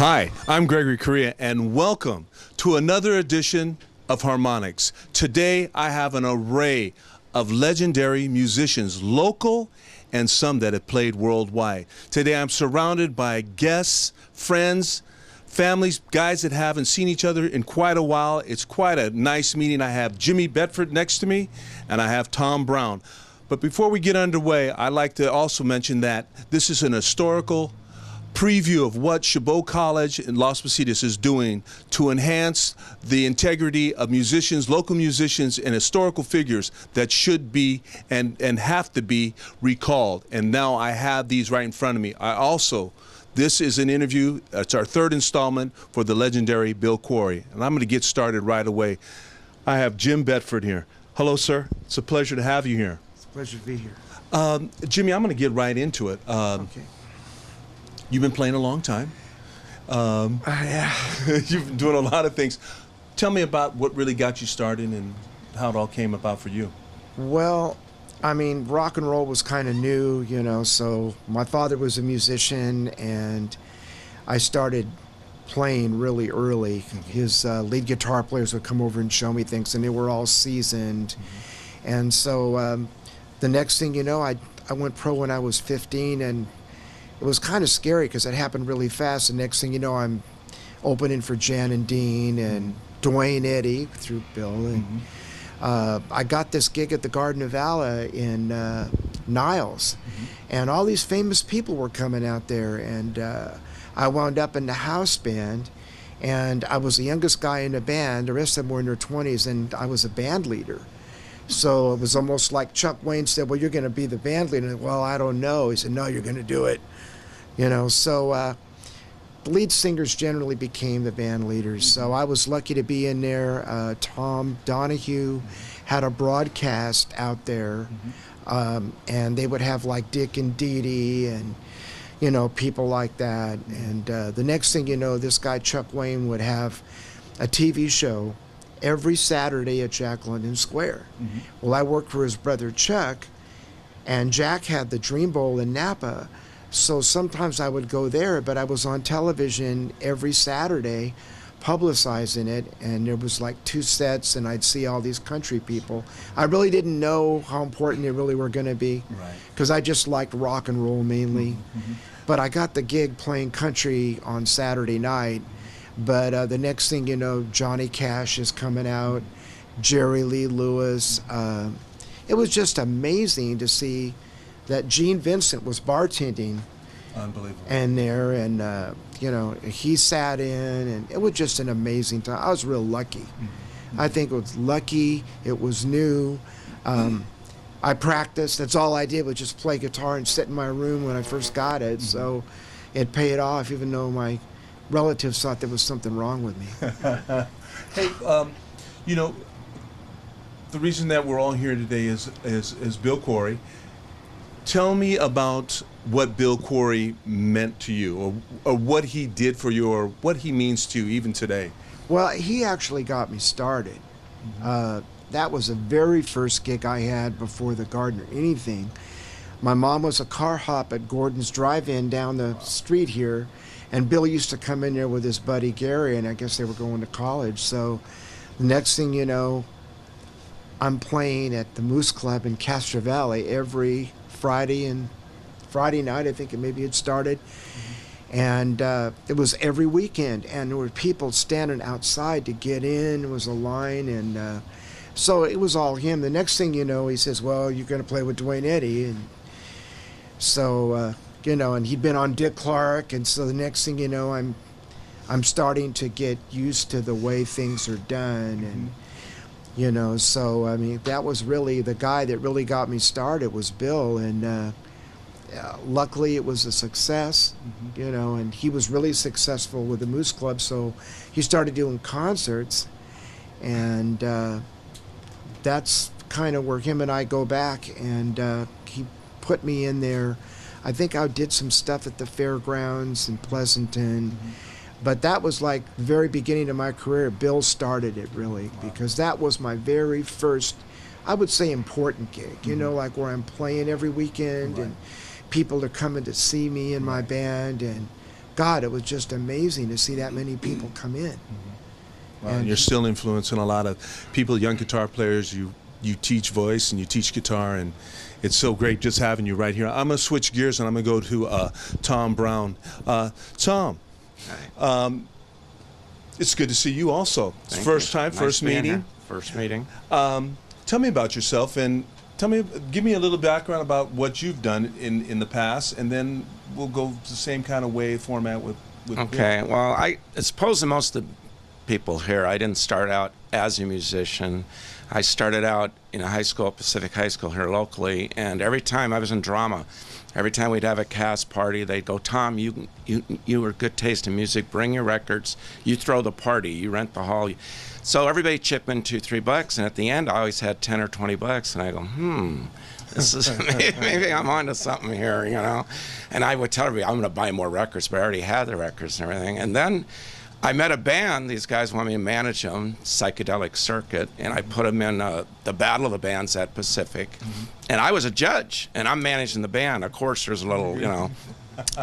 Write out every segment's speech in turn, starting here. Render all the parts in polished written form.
Hi, I'm Gregory Correa, and welcome to another edition of Harmonics. Today, I have an array of legendary musicians, local and some that have played worldwide. Today, I'm surrounded by guests, friends, families, guys that haven't seen each other in quite a while. It's quite a nice meeting. I have Jimmy Bedford next to me, and I have Tom Brown. But before we get underway, I'd like to also mention that this is an historical preview of what Chabot College in Las Positas is doing to enhance the integrity of musicians, local musicians, and historical figures that should be and have to be recalled. And now I have these right in front of me. This is an interview. It's our third installment for the legendary Bill Quarry. And I'm going to get started right away. I have Jim Bedford here. Hello, sir. It's a pleasure to have you here. It's a pleasure to be here. Jimmy, I'm going to get right into it. Okay. You've been playing a long time. Yeah. You've been doing a lot of things. Tell me about what really got you started and how it all came about for you. Well, I mean, rock and roll was kind of new, you know, so my father was a musician, and I started playing really early. His lead guitar players would come over and show me things, and they were all seasoned. And so the next thing you know, I went pro when I was 15, and it was kind of scary because it happened really fast. The next thing you know, I'm opening for Jan and Dean and Dwayne Eddy through Bill. And I got this gig at the Garden of Allah in Niles. And all these famous people were coming out there. And I wound up in the house band. And I was the youngest guy in the band. The rest of them were in their 20s, and I was a band leader. So it was almost like Chuck Wayne said, well, you're going to be the band leader. And, well, I don't know. He said, no, you're going to do it. You know, so the lead singers generally became the band leaders. So I was lucky to be in there. Tom Donahue had a broadcast out there, and they would have like Dick and Dee Dee and, you know, people like that. And the next thing you know, this guy Chuck Wayne would have a TV show every Saturday at Jack London Square. Well, I worked for his brother Chuck, and Jack had the Dream Bowl in Napa. So sometimes I would go there, but I was on television every Saturday publicizing it, and there was like 2 sets, and I'd see all these country people. I really didn't know how important they really were going to be, because I just liked rock and roll mainly. But I got the gig playing country on Saturday night, but the next thing you know, Johnny Cash is coming out, Jerry Lee Lewis. It was just amazing to see that Gene Vincent was bartending. Unbelievable. And there, and you know, he sat in, and it was just an amazing time. I was real lucky. I think it was lucky. It was new. I practiced. That's all I did was just play guitar and sit in my room when I first got it. So it paid off, even though my relatives thought there was something wrong with me. Hey, you know, the reason that we're all here today is Bill Quarry. Tell me about what Bill Quarry meant to you, or what he did for you, or what he means to you even today. Well, he actually got me started. That was the very first gig I had before the Garden or anything. My mom was a car hop at Gordon's Drive-In down the street here, and Bill used to come in there with his buddy Gary, and I guess they were going to college. So the next thing you know, I'm playing at the Moose Club in Castro Valley every Friday night, I think maybe it started. And it was every weekend, and there were people standing outside to get in. There was a line, and so it was all him. The next thing you know, he says, well, you're going to play with Dwayne Eddy. And so, you know, and he'd been on Dick Clark, and so the next thing you know, I'm starting to get used to the way things are done. And you know, so I mean, that was really the guy that really got me started was Bill, and luckily it was a success, you know, and he was really successful with the Moose Club, so he started doing concerts, and that's kind of where him and I go back, and he put me in there. I think I did some stuff at the fairgrounds in Pleasanton. But that was like the very beginning of my career. Bill started it really, because that was my very first, I would say, important gig. You know, like where I'm playing every weekend, and people are coming to see me in my band, and God, it was just amazing to see that many people come in. Wow, and you're still influencing a lot of people, young guitar players. You teach voice and you teach guitar, and it's so great just having you right here. I'm going to switch gears and I'm going to go to Tom Brown. Tom, it's good to see you also. It's first time, first meeting. First meeting. Tell me about yourself and give me a little background about what you've done in the past, and then we'll go the same kind of format with Okay, well, I suppose that most of the people here, I didn't start out as a musician. I started out in a high school, Pacific High School here locally, and every time I was in drama, every time we'd have a cast party, they'd go, Tom, you were good taste in music, bring your records, you throw the party, you rent the hall. So everybody chip in $2-3, and at the end I always had 10 or 20 bucks, and I go, this is maybe I'm onto something here, you know. And I would tell everybody I'm going to buy more records, but I already had the records and everything. And then I met a band. These guys wanted me to manage them, Psychedelic Circuit, and I put them in the Battle of the Bands at Pacific. And I was a judge, and I'm managing the band. Of course, there's a little, you know.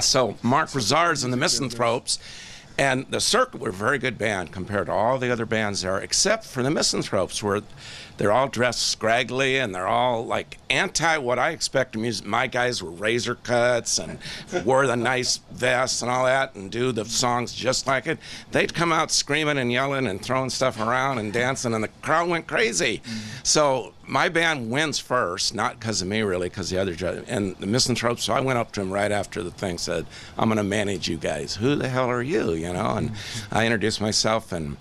So Mark Razard's and the Misanthropes, and the Circuit were a very good band compared to all the other bands there, except for the Misanthropes, where they're all dressed scraggly and they're all like anti what I expect of music. My guys were razor cuts and wore the nice vests and all that and do the songs just like it. They'd come out screaming and yelling and throwing stuff around and dancing, and the crowd went crazy. So my band wins first, not because of me really, because the other judge and the Misanthropes. So I went up to him right after the thing, said, I'm going to manage you guys. Who the hell are you? You know, and I introduced myself, and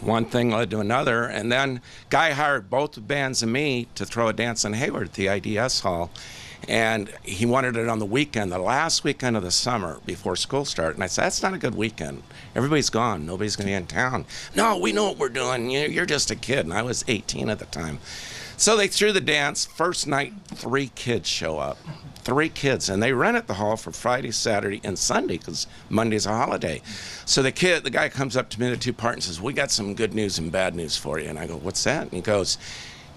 one thing led to another, and then Guy hired both bands and me to throw a dance in Hayward at the IDS Hall, and he wanted it on the weekend, the last weekend of the summer before school started. And I said, that's not a good weekend. Everybody's gone. Nobody's going to be in town. No, we know what we're doing. You're just a kid, and I was 18 at the time. So they threw the dance. First night, 3 kids show up. 3 kids, and they rented the hall for Friday, Saturday, and Sunday because Monday's a holiday. So the guy comes up to me, the 2 partners, and says, we got some good news and bad news for you. And I go, what's that? And he goes,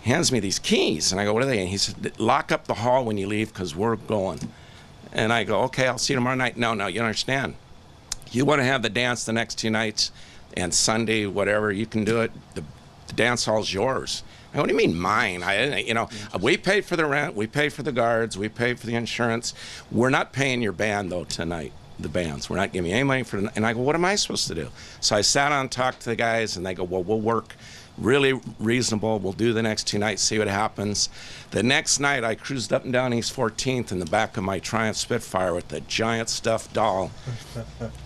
hands me these keys. And I go, what are they? And he said, lock up the hall when you leave because we're going. And I go, okay, I'll see you tomorrow night. No, you don't understand. You want to have the dance the next 2 nights, and Sunday, whatever, you can do it. The dance hall's yours. What do you mean mine? We paid for the rent, we paid for the guards, we paid for the insurance. We're not paying your band though tonight, the bands. We're not giving you any money for it. And I go, what am I supposed to do? So I sat down and talked to the guys, and they go, well, we'll work really reasonable. We'll do the next 2 nights, see what happens. The next night, I cruised up and down East 14th in the back of my Triumph Spitfire with the giant stuffed doll,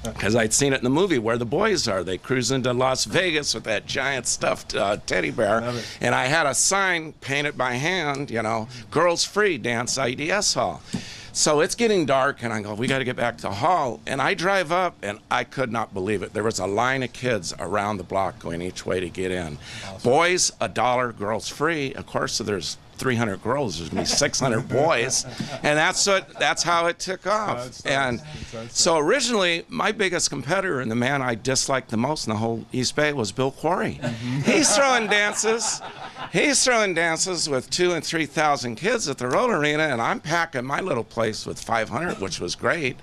because I'd seen it in the movie Where the Boys Are. They cruise into Las Vegas with that giant stuffed teddy bear, and I had a sign painted by hand, you know, girls free, dance IDS Hall. So it's getting dark, and I go, we got to get back to the hall. And I drive up, and I could not believe it. There was a line of kids around the block going each way to get in. Awesome. Boys, $1, girls free. Of course, so there's 300 girls, there's going to be 600 boys, and that's how it took off. And so originally, my biggest competitor and the man I disliked the most in the whole East Bay was Bill Quarry. He's throwing dances. He's throwing dances with 2,000 and 3,000 kids at the roller arena, and I'm packing my little place with 500, which was great.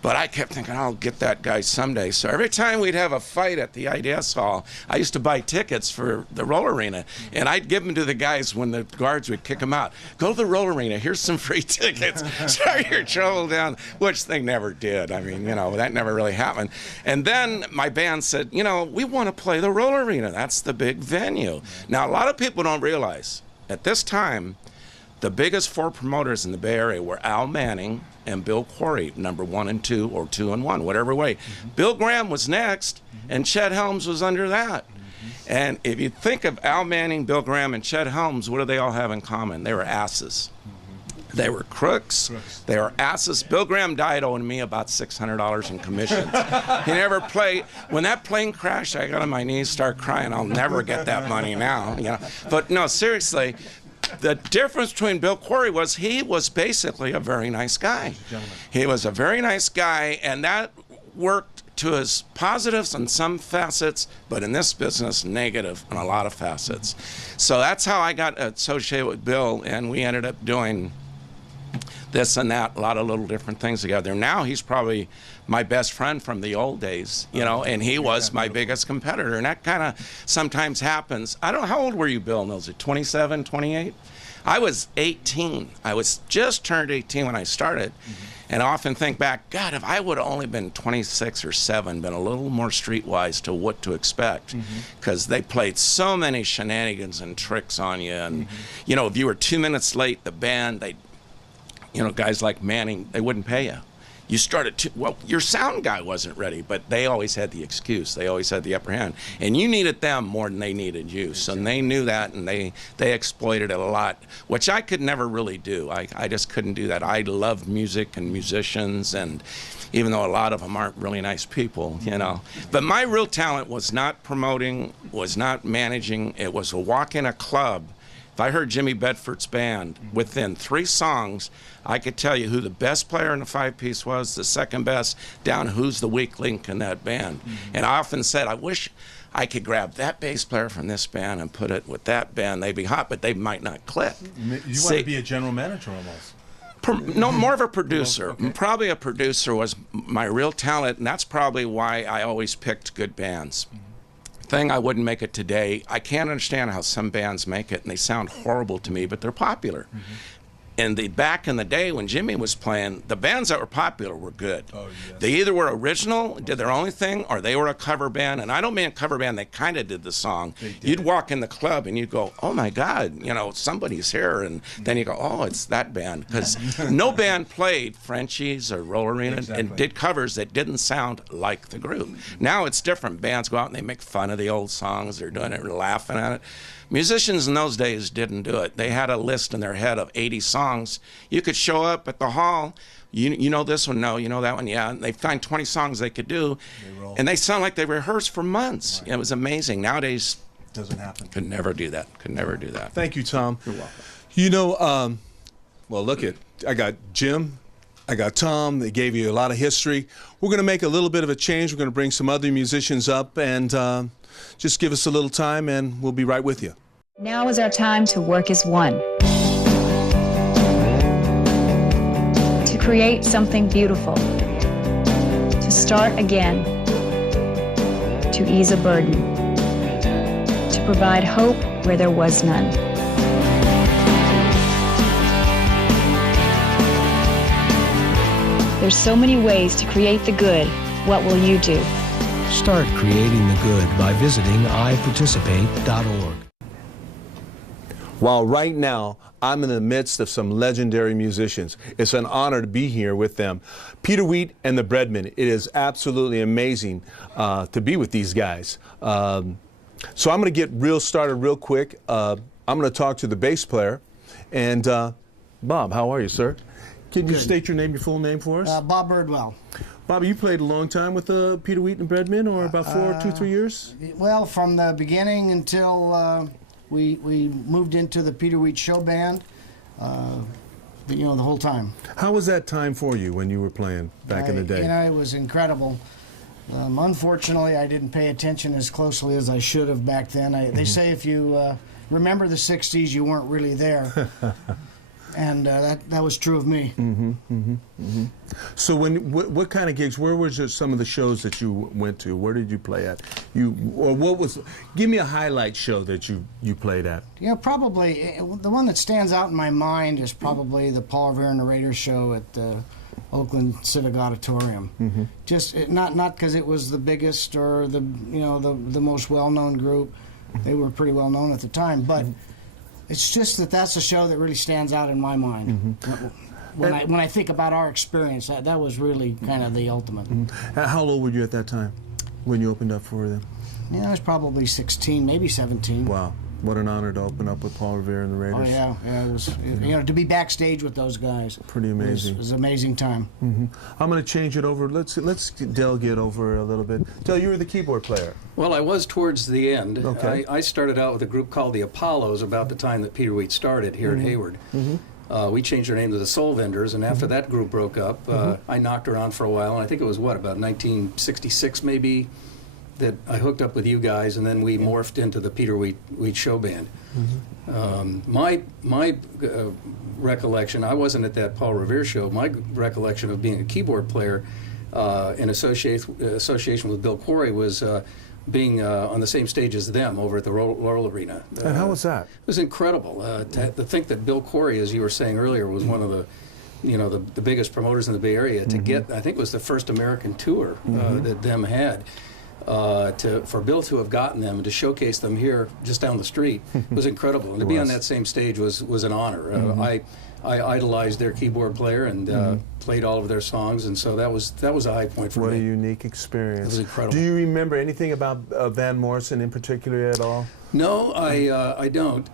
But I kept thinking, I'll get that guy someday. So every time we'd have a fight at the IDS Hall, I used to buy tickets for the roller arena, and I'd give them to the guys when the guards would kick them out. Go to the roller arena. Here's some free tickets. Start your trouble down, which they never did. I mean, you know, that never really happened. And then my band said, you know, we want to play the roller arena. That's the big venue. Now, a lot of people don't realize at this time, the biggest 4 promoters in the Bay Area were Al Manning and Bill Quarry, number 1 and 2, or 2 and 1, whatever way. Bill Graham was next, and Chet Helms was under that. And if you think of Al Manning, Bill Graham, and Chet Helms, what do they all have in common? They were asses. They were crooks. They were asses. Bill Graham died owing me about $600 in commissions. He never played. When that plane crashed, I got on my knees, started crying. I'll never get that money now. You know. But no, seriously, the difference between Bill Quarry was he was basically a very nice guy. He was a very nice guy, and that worked to his positives on some facets, but in this business, negative on a lot of facets. So that's how I got associated with Bill, and we ended up doing this and that, a lot of little different things together. Now he's probably my best friend from the old days, you know, and he was my biggest competitor. And that kind of sometimes happens. I don't know, how old were you, Bill? Was it 27, 28? I was 18. I was just turned 18 when I started. And I often think back, God, if I would have only been 26 or 7, been a little more streetwise to what to expect, because they played so many shenanigans and tricks on you. And, you know, if you were 2 minutes late, the band, they, you know, guys like Manning, they wouldn't pay you. You started well, your sound guy wasn't ready, but they always had the excuse. They always had the upper hand. And you needed them more than they needed you. So they knew that, and they exploited it a lot, which I could never really do. I just couldn't do that. I loved music and musicians, and even though a lot of them aren't really nice people, you know. But my real talent was not promoting, was not managing. It was a walk in a club. If I heard Jimmy Bedford's band, within 3 songs, I could tell you who the best player in the 5-piece was, the second best, down who's the weak link in that band. And I often said, I wish I could grab that bass player from this band and put it with that band. They'd be hot, but they might not click. You want to be a general manager almost. No, more of a producer. Okay. Probably a producer was my real talent, and that's probably why I always picked good bands. Thing, I wouldn't make it today. I can't understand how some bands make it, and they sound horrible to me, but they're popular. And back in the day when Jimmy was playing, the bands that were popular were good. Oh, yes. They either were original, did their own thing, or they were a cover band. And I don't mean a cover band, they kind of did the song. You'd walk in the club and you'd go, oh my God, you know, somebody's here. And then you go, oh, it's that band. Because no band played Frenchies or Roll Arena and did covers that didn't sound like the group. Now it's different. Bands go out and they make fun of the old songs. They're doing it, laughing at it. Musicians in those days didn't do it. They had a list in their head of 80 songs. You could show up at the hall, you know this one, no, you know that one, yeah. And they find 20 songs they could do, and they sound like they rehearsed for months. Right. It was amazing. Nowadays, doesn't happen. Could never do that. Could never do that. Thank you, Tom. You're welcome. You know, well, look at, I got Jim, I got Tom. They gave you a lot of history. We're going to make a little bit of a change. We're going to bring some other musicians up, and just give us a little time, and we'll be right with you. Now is our time to work as one. To create something beautiful. To start again. To ease a burden. To provide hope where there was none. There's so many ways to create the good. What will you do? Start creating the good by visiting iparticipate.org. While right now, I'm in the midst of some legendary musicians. It's an honor to be here with them. Peter Wheat and the Breadmen. It is absolutely amazing to be with these guys. So I'm going to get started real quick. I'm going to talk to the bass player. And Bob, how are you, sir? Can you state your name, your full name for us? Bob Birdwell. Bobby, you played a long time with Peter Wheat and Breadmen, or about 2-3 years? Well, from the beginning until we moved into the Peter Wheat show band, you know, the whole time. How was that time for you when you were playing back in the day? You know, it was incredible. Unfortunately, I didn't pay attention as closely as I should have back then. They say if you remember the 60s, you weren't really there. And that was true of me. So what kind of gigs, where was some of the shows that you went to? Where did you play at? Give me a highlight show that you played at. You know, probably, the one that stands out in my mind is probably the Paul Revere and the Raiders show at the Oakland Civic Auditorium. Just, not because it was the biggest or the most well-known group. They were pretty well known at the time, but it's just that's a show that really stands out in my mind. When I think about our experience, that was really kind of the ultimate. How old were you at that time when you opened up for them? Yeah, I was probably 16, maybe 17. Wow. What an honor to open up with Paul Revere and the Raiders. Oh, yeah, it was, you know, to be backstage with those guys. Pretty amazing. It was an amazing time. I'm going to change it over. Let's Del get over a little bit. Del, you were the keyboard player. Well, I was towards the end. Okay. I started out with a group called the Apollos about the time that Peter Wheat started here at Hayward. We changed our name to the Soul Vendors, and after that group broke up, I knocked around for a while, and I think it was, about 1966 maybe, that I hooked up with you guys, and then we morphed into the Peter Wheat show band. My recollection, I wasn't at that Paul Revere show. My recollection of being a keyboard player in association with Bill Quarry was being on the same stage as them over at the Laurel Arena. And how was that? It was incredible. To think that Bill Quarry, as you were saying earlier, was one of the the biggest promoters in the Bay Area to get, I think it was the first American tour that them had. For Bill to have gotten them and to showcase them here just down the street was incredible. And to be on that same stage was an honor. I idolized their keyboard player and played all of their songs, and so that was a high point for me. What a unique experience. It was incredible. Do you remember anything about Van Morrison in particular at all? No, I don't.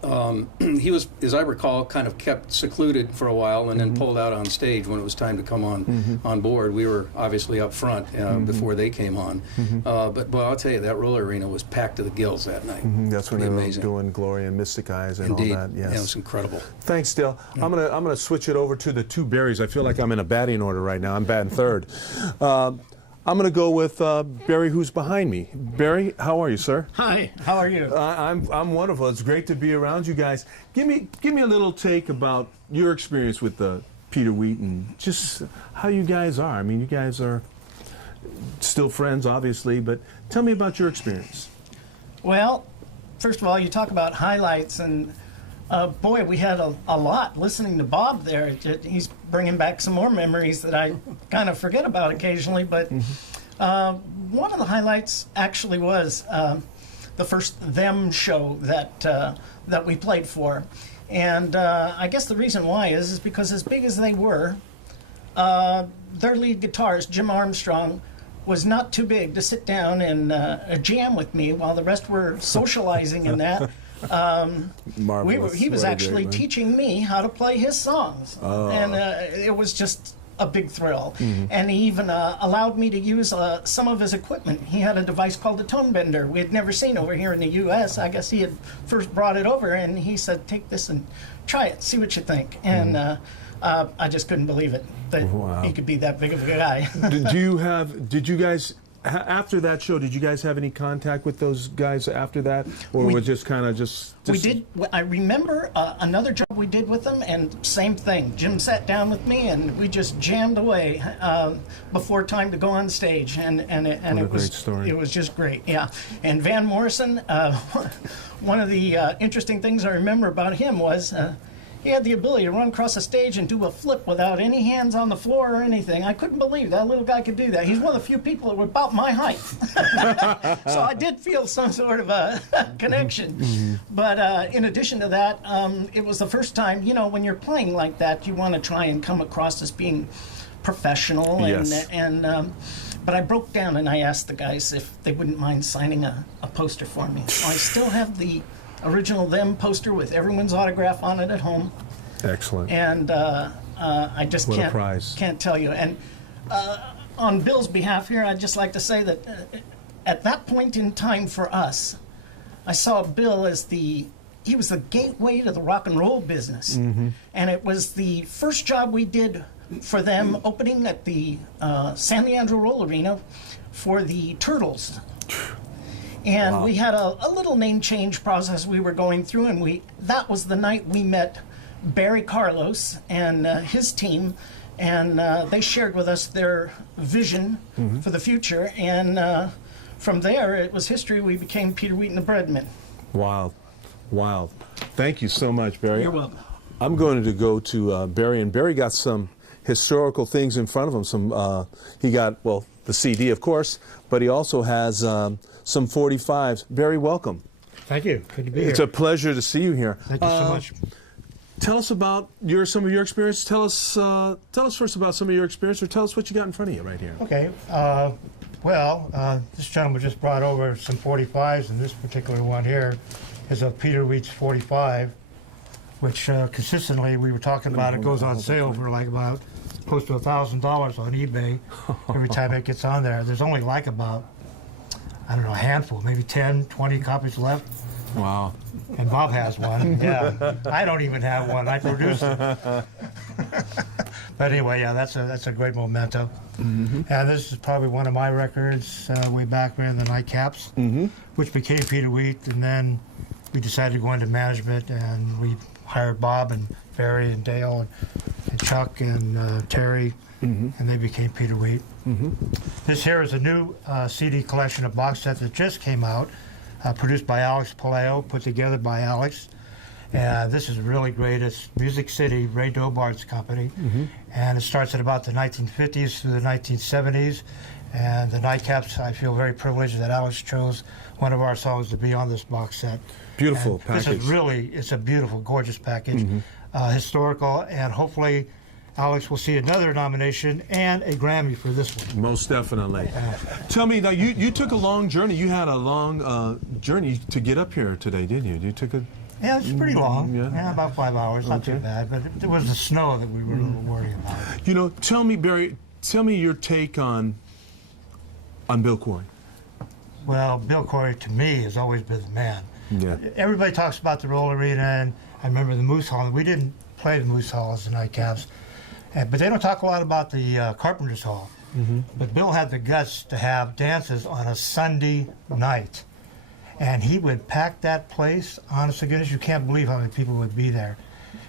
He was, as I recall, kind of kept secluded for a while and then pulled out on stage when it was time to come on board. We were obviously up front before they came on. But I'll tell you, that roller arena was packed to the gills that night. That's when they were doing Glory and Mystic Eyes and Indeed. all that. Yes. Yeah, it was incredible. Thanks, Dale. I'm gonna switch it over to the two Barrys. I feel like I'm in a batting order right now. I'm batting third. I'm going to go with Barry, who's behind me. Barry, how are you, sir? Hi, how are you? I'm wonderful. It's great to be around you guys. Give me a little take about your experience with Peter Wheaton, just how you guys are. I mean, you guys are still friends, obviously, but tell me about your experience. Well, first of all, you talk about highlights, and boy, we had a lot listening to Bob there. He's bringing back some more memories that I kind of forget about occasionally, but one of the highlights actually was the first Them show that we played for. And I guess the reason why is because as big as they were, their lead guitarist, Jim Armstrong, was not too big to sit down and jam with me while the rest were socializing in that. He was actually teaching me how to play his songs, and it was just a big thrill. And he even allowed me to use some of his equipment. He had a device called a tone bender we had never seen over here in the U.S. I guess he had first brought it over, and he said, "Take this and try it, see what you think." And I just couldn't believe it that he could be that big of a guy. Did you guys? After that show, did you guys have any contact with those guys after that, or was it just kind of just? We did. I remember another job we did with them, and same thing. Jim sat down with me, and we just jammed away before time to go on stage, and it was great story. It was just great. Yeah, and Van Morrison. One of the interesting things I remember about him was. He had the ability to run across the stage and do a flip without any hands on the floor or anything. I couldn't believe that little guy could do that. He's one of the few people that were about my height. So I did feel some sort of a connection. But in addition to that, it was the first time, when you're playing like that, you want to try and come across as being professional. Yes. But I broke down and I asked the guys if they wouldn't mind signing a poster for me. So I still have the original Them poster with everyone's autograph on it at home. Excellent. And I just can't tell you. And on Bill's behalf here, I'd just like to say that at that point in time for us, I saw Bill as he was the gateway to the rock and roll business. And it was the first job we did for them, opening at the San Leandro Roll Arena for the Turtles. And we had a little name change process we were going through, and that was the night we met Barry Carlos and his team, and they shared with us their vision for the future, and from there, it was history. We became Peter Wheaton the Breadman. Wow. Thank you so much, Barry. You're welcome. I'm going to go to Barry, and Barry got some historical things in front of him. He got, the CD, of course, but he also has some 45s. Barry, welcome. Thank you. Good to be here. It's a pleasure to see you here. Thank you so much. Tell us about some of your experience. Tell us first about some of your experience, or tell us what you got in front of you right here. Okay. This gentleman just brought over some 45s, and this particular one here is a Peter Wheaton 45, which consistently we were talking about. It goes on sale for like about close to $1,000 on eBay every time it gets on there. There's only like about, I don't know, a handful, maybe 10, 20 copies left. Wow. And Bob has one. Yeah. I don't even have one. I produced it. But anyway, yeah, that's a great memento. And this is probably one of my records way back in the Nightcaps, which became Peter Wheaton, and then we decided to go into management, and we hired Bob and Barry and Dale and Chuck and Terry, and they became Peter Wheat. This here is a new CD collection of box set that just came out, produced by Alex Paleo, put together by Alex. And this is really great. It's Music City, Ray Dobart's company, and it starts at about the 1950s through the 1970s. And the Nightcaps, I feel very privileged that Alex chose one of our songs to be on this box set. Beautiful And package. This is really, it's a beautiful, gorgeous package, historical, and hopefully Alex will see another nomination and a Grammy for this one. Most definitely. Tell me, now you took a long journey. You had a long journey to get up here today, didn't you? You took a... Yeah, it's pretty long. Yeah. About 5 hours, not too bad. But it was the snow that we were a little worried about. You know, tell me, Barry, tell me your take on Bill Quarry. Well, Bill Correa, to me, has always been the man. Yeah. Everybody talks about the Roll Arena, and I remember the Moose Hall. We didn't play the Moose Hall as the Nightcaps, but they don't talk a lot about the Carpenter's Hall. But Bill had the guts to have dances on a Sunday night. And he would pack that place. Honest to goodness, you can't believe how many people would be there.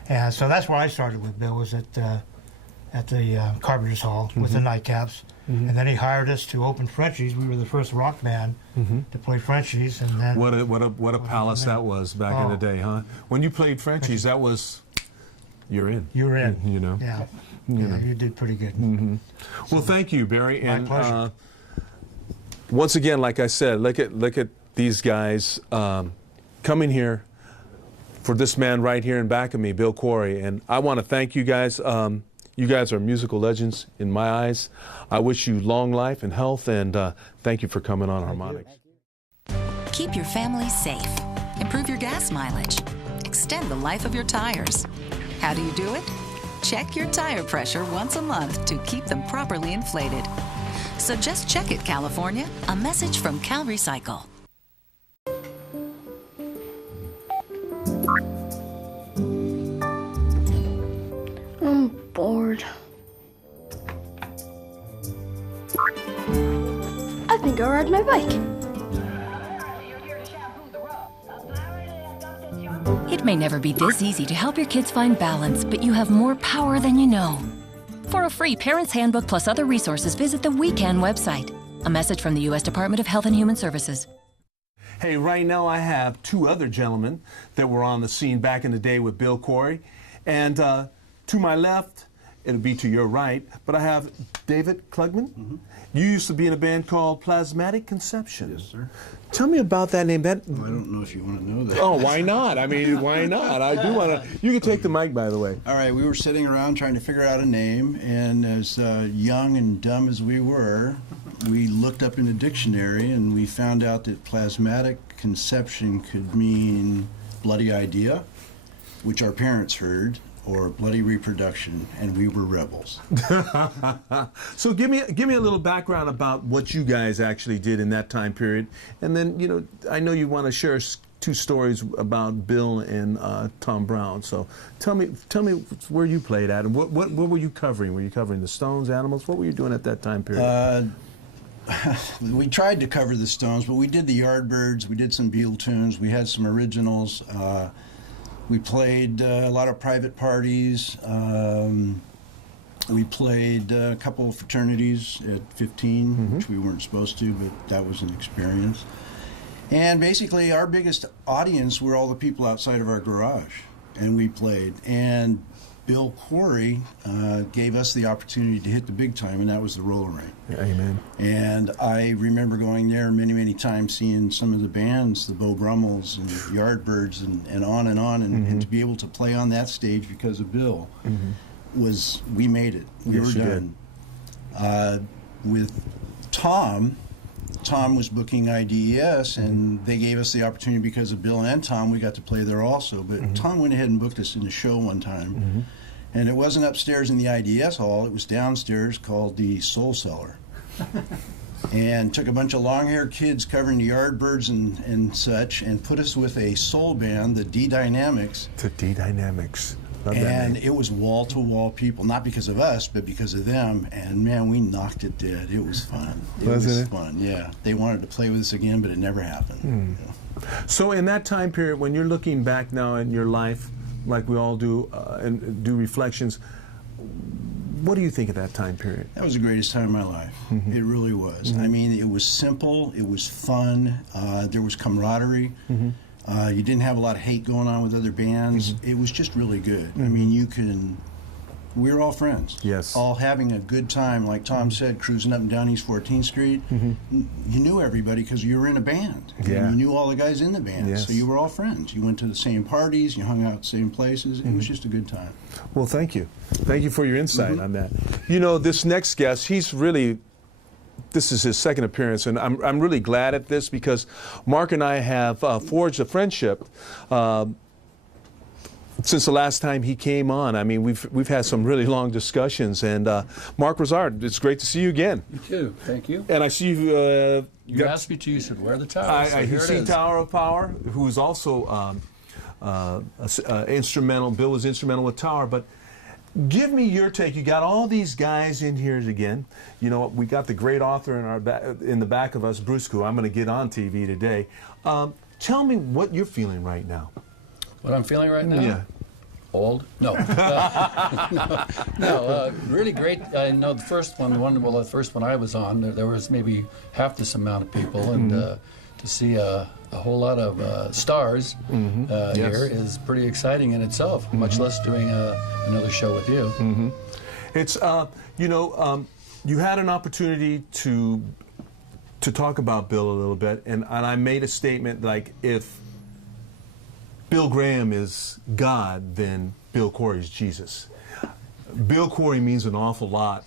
And so that's where I started with Bill, was at the Carpenter's Hall with the Nightcaps. And then he hired us to open Frenchies. We were the first rock band to play Frenchies. And then What a palace that was back in the day, huh? When you played Frenchies, that was, you're in. You're in. You know. Yeah. You did pretty good. Well, thank you, Barry. My pleasure. Once again, like I said, look at these guys coming here for this man right here in back of me, Bill Quarry. And I want to thank you guys. You guys are musical legends in my eyes. I wish you long life and health, and thank you for coming on Harmonics. Keep your family safe. Improve your gas mileage. Extend the life of your tires. How do you do it? Check your tire pressure once a month to keep them properly inflated. So just check it, California. A message from Cal Recycle. I'm bored. I think I'll ride my bike. It may never be this easy to help your kids find balance, but you have more power than you know. For a free Parent's Handbook plus other resources, visit the WeCan website. A message from the U.S. Department of Health and Human Services. Hey, right now I have two other gentlemen that were on the scene back in the day with Bill Quarry. And to my left, it'll be to your right, but I have David Klugman. You used to be in a band called Plasmatic Conception. Yes, sir. Tell me about that name. Well, I don't know if you want to know that. Oh, why not? I mean, why not? I do want to. You can take the mic, by the way. All right, we were sitting around trying to figure out a name, and as young and dumb as we were, we looked up in a dictionary, and we found out that plasmatic conception could mean bloody idea, which our parents heard, or bloody reproduction, and we were rebels. So give me a little background about what you guys actually did in that time period, and then I know you want to share two stories about Bill and Tom Brown. So tell me where you played at, and what were you covering? Were you covering the Stones, Animals? What were you doing at that time period? We tried to cover the Stones, but we did the Yardbirds. We did some Beatle tunes. We had some originals. We played a lot of private parties. We played a couple of fraternities at 15, which we weren't supposed to, but that was an experience. And basically, our biggest audience were all the people outside of our garage, and we played. And Bill Quarry gave us the opportunity to hit the big time, and that was the roller rink. Amen. And I remember going there many, many times, seeing some of the bands, the Beau Brummels and the Yardbirds, and on, and to be able to play on that stage because of Bill we made it. We were done. With Tom was booking IDES, and they gave us the opportunity because of Bill and Tom. We got to play there also. But Tom went ahead and booked us in the show one time. And it wasn't upstairs in the IDS hall. It was downstairs, called the Soul Cellar. And took a bunch of long-haired kids covering the Yardbirds and such, and put us with a soul band, the D-Dynamics. The D-Dynamics. Love that And name. it was wall-to-wall people, not because of us, but because of them. And man, we knocked it dead. It was fun. It was fun, yeah. They wanted to play with us again, but it never happened. So in that time period, when you're looking back now in your life, like we all do, and do reflections, what do you think of that time period? That was the greatest time of my life. It really was. I mean, it was simple. It was fun. There was camaraderie. You didn't have a lot of hate going on with other bands. It was just really good. I mean, we were all friends. Yes. All having a good time, like Tom said, cruising up and down East 14th Street. You knew everybody because you were in a band. Yeah. And you knew all the guys in the band. Yes. So you were all friends. You went to the same parties. You hung out at the same places. It was just a good time. Well, thank you. Thank you for your insight on that. You know, this next guest, this is his second appearance, and I'm really glad at this because Mark and I have forged a friendship since the last time he came on. I mean, we've had some really long discussions, and Mark Rosard, it's great to see you again. You too. Thank you. And I see you. You asked me to. You said, "Where the tower?" I see Tower of Power, who is also instrumental. Bill was instrumental with Tower, but give me your take. You got all these guys in here again. You know, we got the great author in the back of us, Bruce, who I'm going to get on TV today. Tell me what you're feeling right now. What I'm feeling right now? Yeah. Old? No. No, really great. I know the first one, the first one I was on, there was maybe half this amount of people, and to see a whole lot of stars here is pretty exciting in itself, much less doing another show with you. It's, you know, you had an opportunity to talk about Bill a little bit, and I made a statement like, if Bill Graham is God, then Bill Quarry is Jesus. Bill Quarry means an awful lot,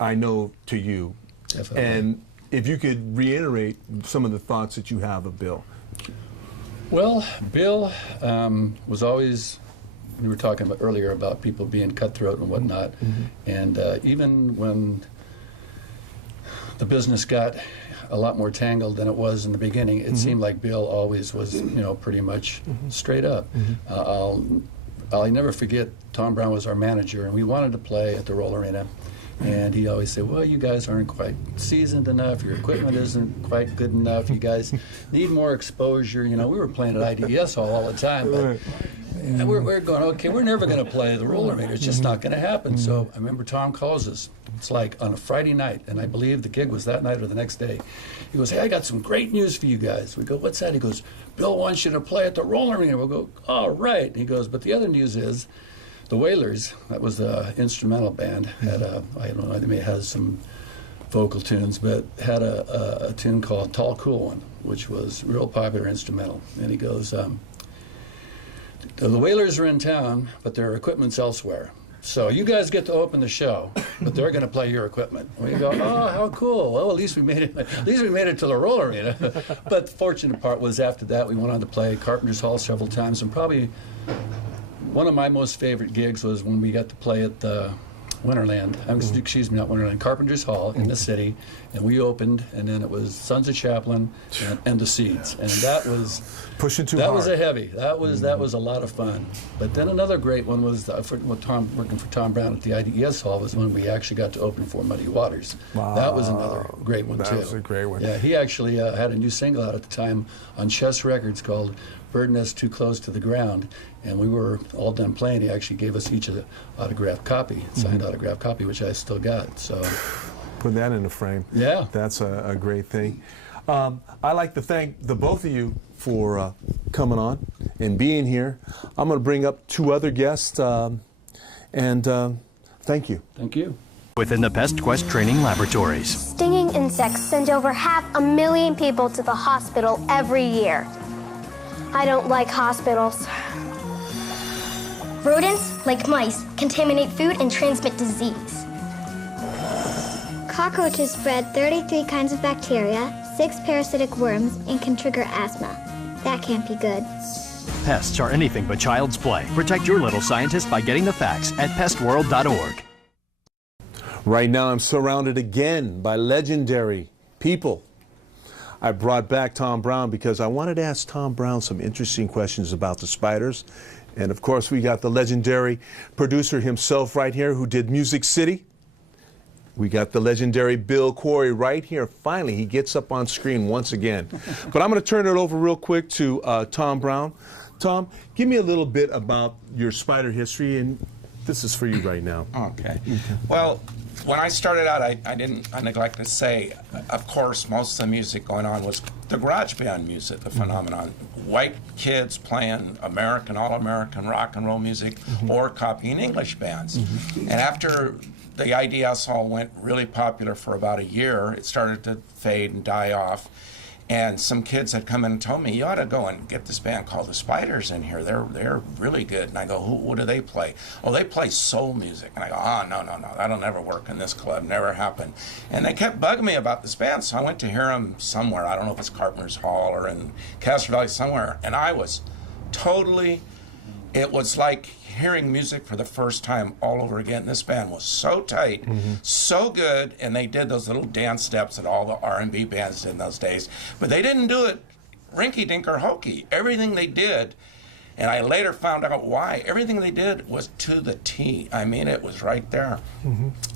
I know, to you. Definitely. And if you could reiterate some of the thoughts that you have of Bill. Well, Bill was always, we were talking about earlier about people being cutthroat and whatnot, and even when the business got a lot more tangled than it was in the beginning, it seemed like Bill always was, you know, pretty much straight up. I'll never forget, Tom Brown was our manager, and we wanted to play at the Roll Arena. And he always said, well, you guys aren't quite seasoned enough, your equipment isn't quite good enough, you guys need more exposure. You know, we were playing at IDES all the time, but and we're going, okay, we're never going to play the Roll Arena, it's just not going to happen. So I remember Tom calls us, it's like on a Friday night, and I believe the gig was that night or the next day. He goes, hey, I got some great news for you guys. We go, what's that? He goes, Bill wants you to play at the Roll Arena. We'll go, all right. And he goes, but the other news is, the Wailers, that was the instrumental band, had I don't know, they may have some vocal tunes, but had a tune called Tall Cool One, which was real popular instrumental. And he goes, the Wailers are in town, but their equipment's elsewhere. So you guys get to open the show, but they're going to play your equipment. And we go, oh, how cool. Well, at least we made it. At least we made it to the Roll Arena. But the fortunate part was after that, we went on to play Carpenter's Hall several times, and probably one of my most favorite gigs was when we got to play at the Winterland, excuse me, not Winterland, Carpenter's Hall in the city, and we opened, and then it was Sons of Chaplain and the Seeds, and that was pushing too that hard. was a heavy. That was a lot of fun. But then another great one was working for Tom Brown at the IDES Hall was when we actually got to open for Muddy Waters. Wow. That was another great one too. That was a great one. Yeah, he actually had a new single out at the time on Chess Records called Bird Nest Too Close to the Ground, and we were all done playing. He actually gave us each an autographed copy, signed autographed copy, which I still got. So put that in the frame. Yeah, that's a great thing. I'd like to thank the both of you for coming on and being here. I'm going to bring up two other guests, and thank you. Thank you. Within the Pest Quest Training Laboratories. Stinging insects send over 500,000 people to the hospital every year. I don't like hospitals. Rodents, like mice, contaminate food and transmit disease. Cockroaches spread 33 kinds of bacteria, 6 parasitic worms, and can trigger asthma. That can't be good. Pests are anything but child's play. Protect your little scientist by getting the facts at pestworld.org. Right now I'm surrounded again by legendary people. I brought back Tom Brown because I wanted to ask Tom Brown some interesting questions about the spiders And of course, we got the legendary producer himself right here who did Music City. We got the legendary Bill Quarry right here. Finally, he gets up on screen once again. But I'm going to turn it over real quick to Tom Brown. Tom, give me a little bit about your Spider history, and this is for you right now. Okay. Well, when I started out, I neglect to say, of course, most of the music going on was the garage band music, the phenomenon. White kids playing American, all-American rock and roll music or copying English bands. And after the IDSL went really popular for about a year, it started to fade and die off. And some kids had come in and told me, you ought to go and get this band called the Spiders in here. They're really good. And I go, what do they play? Oh, they play soul music. And I go, oh, no, that'll never work in this club. Never happened. And they kept bugging me about this band, so I went to hear them somewhere. I don't know if it's Carpenter's Hall or in Castro Valley somewhere. And I was totally, it was like hearing music for the first time all over again. This band was so tight, so good, and they did those little dance steps that all the R&B bands did in those days. But they didn't do it rinky-dink or hokey. Everything they did, and I later found out why, everything they did was to the T. I mean, it was right there.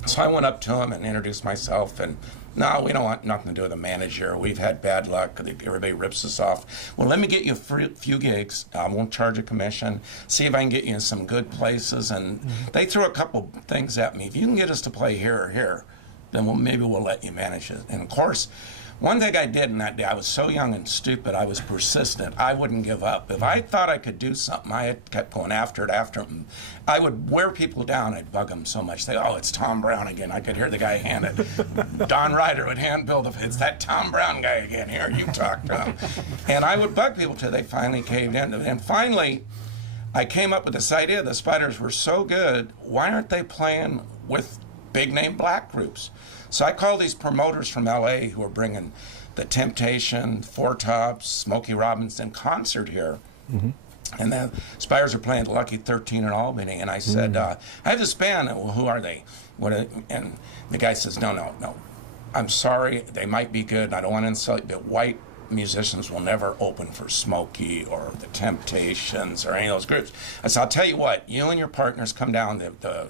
So I went up to them and introduced myself, and no, we don't want nothing to do with the manager. We've had bad luck. Everybody rips us off. Well, let me get you a few gigs. I won't charge a commission. See if I can get you in some good places. And they threw a couple things at me. If you can get us to play here or here, then maybe we'll let you manage it. And of course, one thing I did in that day, I was so young and stupid, I was persistent. I wouldn't give up. If I thought I could do something, I kept going after it. I would wear people down. I'd bug them so much. They go, oh, it's Tom Brown again. I could hear the guy hand it. Don Ryder would hand Bill it's that Tom Brown guy again. Here, you talk to him. And I would bug people till they finally caved in. And finally, I came up with this idea. The Spiders were so good, why aren't they playing with big-name black groups? So I called these promoters from L.A. who were bringing the Temptation, Four Tops, Smokey Robinson concert here. And the Spiders are playing the Lucky 13 in Albany. And I said, I have this band. Well, who are they? And the guy says, no. I'm sorry. They might be good. I don't want to insult you, but white musicians will never open for Smokey or the Temptations or any of those groups. I said, I'll tell you what, you and your partners come down to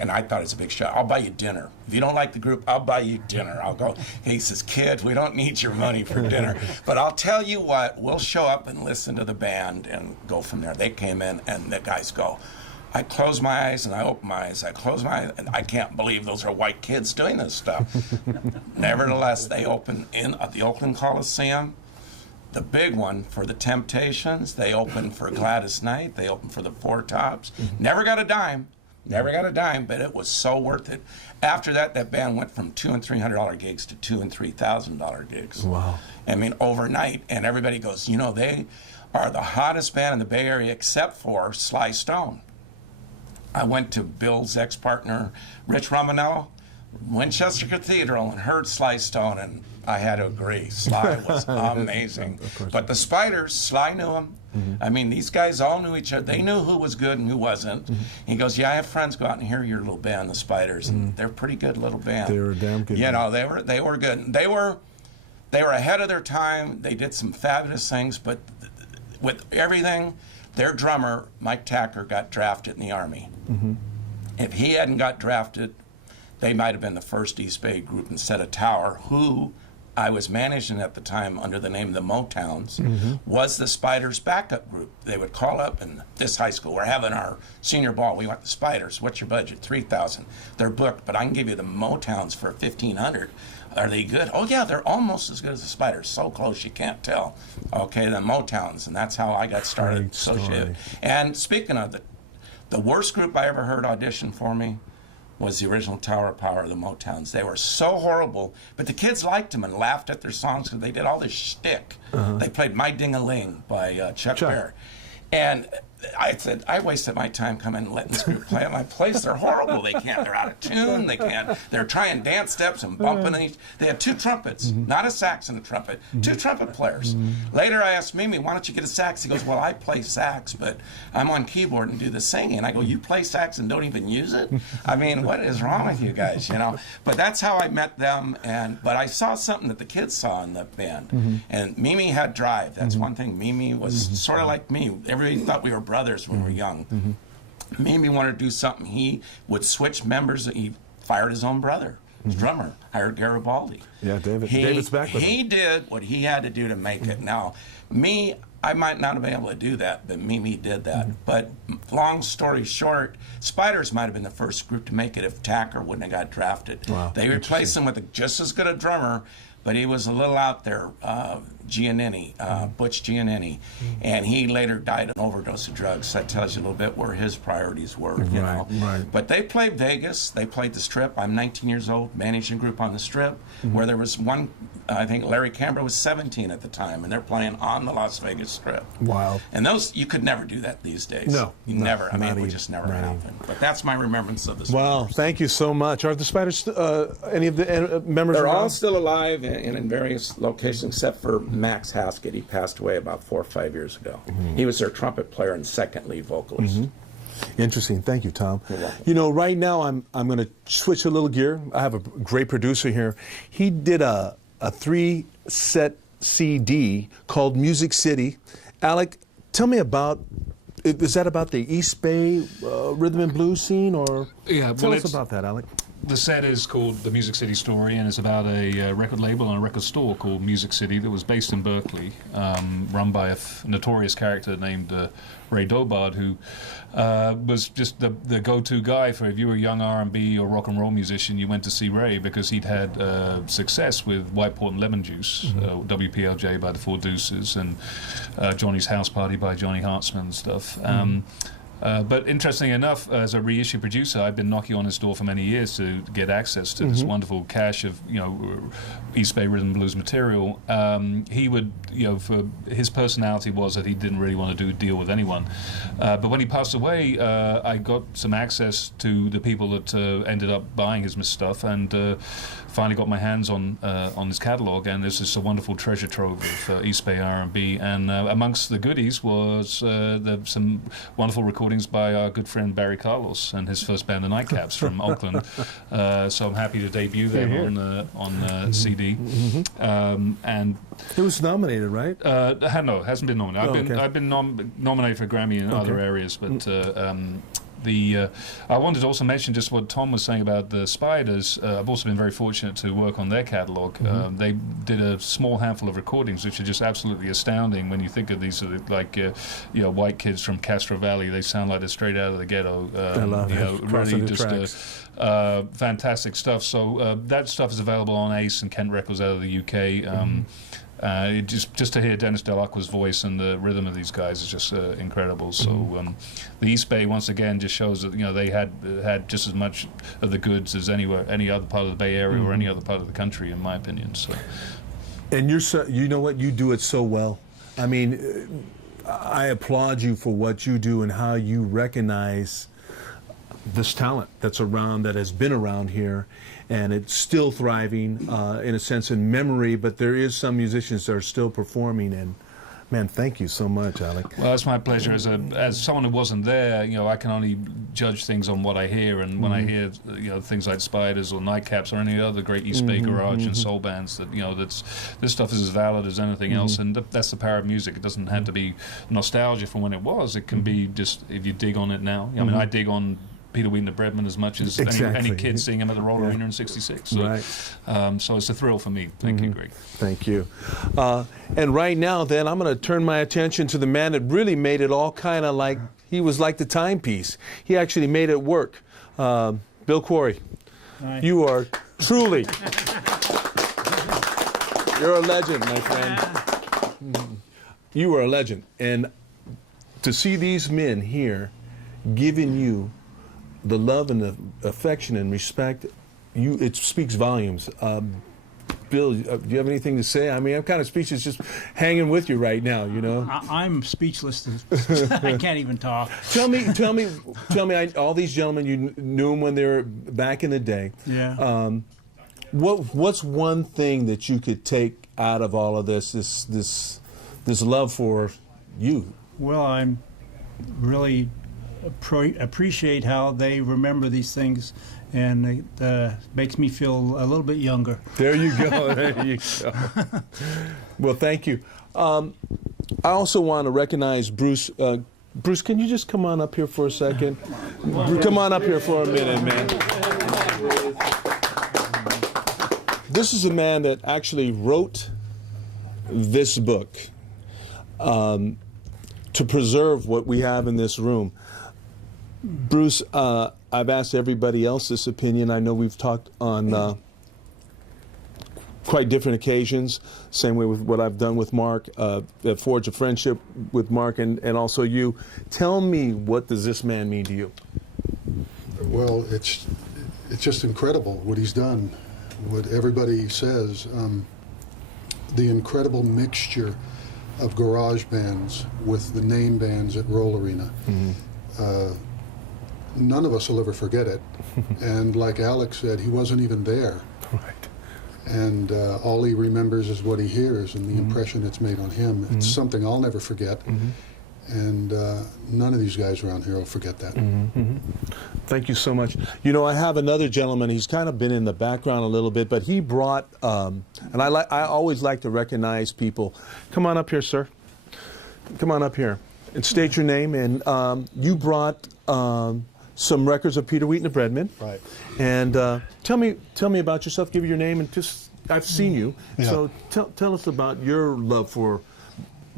and I thought it's a big show. I'll buy you dinner. If you don't like the group, I'll buy you dinner. I'll go, he says, kid, we don't need your money for dinner. But I'll tell you what, we'll show up and listen to the band and go from there. They came in and the guys go, I close my eyes and I open my eyes. I close my eyes and I can't believe those are white kids doing this stuff. Nevertheless, they opened at the Oakland Coliseum. The big one for the Temptations. They opened for Gladys Knight. They opened for the Four Tops. Never got a dime, but it was so worth it. After that, that band went from $200 and $300 gigs to $2,000 and $3,000 gigs. Wow. I mean, overnight. And everybody goes, they are the hottest band in the Bay Area except for Sly Stone. I went to Bill's ex-partner, Rich Romanello, Winchester Cathedral, and heard Sly Stone, and I had to agree. Sly was amazing. But the Spiders, Sly knew him. I mean, these guys all knew each other. They knew who was good and who wasn't. He goes, yeah, I have friends go out and hear your little band, the Spiders, and they're a pretty good little band. They were a damn good band. They were good. They were ahead of their time. They did some fabulous things, but with everything, their drummer, Mike Tacker, got drafted in the Army. If he hadn't got drafted, they might have been the first East Bay group instead of Tower, who I was managing at the time under the name of the Motowns, was the Spiders' backup group. They would call up in this high school, we're having our senior ball, we want the Spiders, what's your budget? $3,000. They're booked, but I can give you the Motowns for $1,500. Are they good? Oh yeah, they're almost as good as the Spiders. So close you can't tell. Okay, the Motowns, and that's how I got started associated. And speaking of the worst group I ever heard audition for me was the original Tower of Power, the Motowns. They were so horrible, but the kids liked them and laughed at their songs because they did all this shtick. They played My Ding-a-Ling by Chuck Berry. And I said, I wasted my time coming and letting this group play at my place. They're horrible. They're out of tune. They're trying dance steps and bumping. They had two trumpets, not a sax and a trumpet, two trumpet players. Later I asked Mimi, why don't you get a sax? He goes, well, I play sax, but I'm on keyboard and do the singing. And I go, you play sax and don't even use it? I mean, what is wrong with you guys, But that's how I met them. But I saw something that the kids saw in the band. And Mimi had drive. That's one thing. Mimi was sort of like me. Everybody thought we were brothers when we were young. Mimi wanted to do something. He would switch members. He fired his own brother, his drummer, hired Garibaldi. Yeah, David's back with him. He did what he had to do to make it. Now, me, I might not have been able to do that, but Mimi did that. But long story short, Spiders might have been the first group to make it if Tacker wouldn't have got drafted. Wow, they replaced him with just as good a drummer, but he was a little out there, Giannini, Butch Giannini, and he later died of an overdose of drugs. That tells you a little bit where his priorities were, you know. Right. But they played Vegas, they played the Strip. I'm 19 years old, managing group on the Strip, where there was one, I think Larry Camber was 17 at the time, and they're playing on the Las Vegas Strip. Wow. And those, you could never do that these days. No. Never. I mean, it would even, just never happen. But that's my remembrance of the Wow, thank you so much. Are the Spiders, any of the members They're around? all still alive and in various locations, except for Max Haskett. He passed away about 4 or 5 years ago. He was their trumpet player and second lead vocalist. Interesting. Thank you, Tom. You know, right now I'm going to switch a little gear. I have a great producer here. He did a 3-set CD called Music City. Alec, tell me about. Is that about the East Bay rhythm and blues scene, or tell us about that, Alec? The set is called The Music City Story, and it's about a record label and a record store called Music City that was based in Berkeley, run by a notorious character named Ray Dobard, who was just the go-to guy for if you were a young R&B or rock and roll musician, you went to see Ray because he'd had success with White Port and Lemon Juice, WPLJ by the Four Deuces, and Johnny's House Party by Johnny Hartzman and stuff. But interestingly enough, as a reissue producer, I've been knocking on his door for many years to get access to this wonderful cache of, you know, East Bay rhythm and blues material. He would, you know, for his personality was that he didn't really want to deal with anyone. But when he passed away, I got some access to the people that ended up buying his stuff, and finally got my hands on his catalog. And there's just a wonderful treasure trove of East Bay R&B. And amongst the goodies was some wonderful recordings by our good friend Barry Carlos and his first band, the Nightcaps, from Oakland. So I'm happy to debut them on CD. And it was nominated, right? No, it hasn't been nominated. I've been nominated for Grammy in other areas, but I wanted to also mention just what Tom was saying about the Spiders. I've also been very fortunate to work on their catalog. They did a small handful of recordings which are just absolutely astounding when you think of these like you know, white kids from Castro Valley. They sound like they're straight out of the ghetto. I love you know, really just fantastic stuff. So that stuff is available on Ace and Kent Records out of the UK. Just to hear Dennis Delacroix's voice and the rhythm of these guys is just incredible. So the East Bay once again just shows that, you know, they had just as much of the goods as any other part of the Bay Area or any other part of the country, in my opinion. So, and you know what, you do it so well. I mean, I applaud you for what you do and how you recognize this talent that's around, that has been around here, and it's still thriving in a sense in memory, but there is some musicians that are still performing. And man, thank you so much, Alec. Well, it's my pleasure. As someone who wasn't there, you know, I can only judge things on what I hear, and when I hear, you know, things like Spiders or Nightcaps or any other great East Bay garage and soul bands, that, you know, this stuff is as valid as anything else, and that's the power of music. It doesn't have to be nostalgia from when it was. It can be just if you dig on it now. I mean, I dig on Peter Wheaton of Breadman as much as any kid seeing him at the Roller Arena in '66. So, so it's a thrill for me. Thank you, Greg. Thank you. And right now, then, I'm going to turn my attention to the man that really made it all kind of like, he was like the timepiece. He actually made it work. Bill Quarry, you are truly, you're a legend, my friend. You are a legend. And to see these men here giving you the love and the affection and respect, it speaks volumes. Bill, do you have anything to say? I mean, I'm kind of speechless just hanging with you right now, you know? I'm speechless. I can't even talk. Tell me, all these gentlemen, you knew them when they were back in the day. Yeah. What's one thing that you could take out of all of this love for you? Well, I'm really appreciate how they remember these things, and it makes me feel a little bit younger. There you go. There you go. Well, thank you. I also want to recognize Bruce Bruce, can you just come on up here for a second? Come on up here for a minute, man. This is a man that actually wrote this book to preserve what we have in this room. Bruce, I've asked everybody else this opinion. I know we've talked on quite different occasions, same way with what I've done with Mark, forged a friendship with Mark and also you. Tell me, what does this man mean to you? Well, it's just incredible what he's done, what everybody says. The incredible mixture of garage bands with the name bands at Roll Arena. None of us will ever forget it. And like Alex said, he wasn't even there. Right. And all he remembers is what he hears and the impression it's made on him. It's something I'll never forget. And none of these guys around here will forget that. Thank you so much. You know, I have another gentleman. He's kind of been in the background a little bit, but he brought, and I always like to recognize people. Come on up here, sir. Come on up here and state your name. And you brought some records of Peter Wheat and the Breadmen. Right. And tell me about yourself. Give me your name and just, I've seen you. Yeah. So tell us about your love for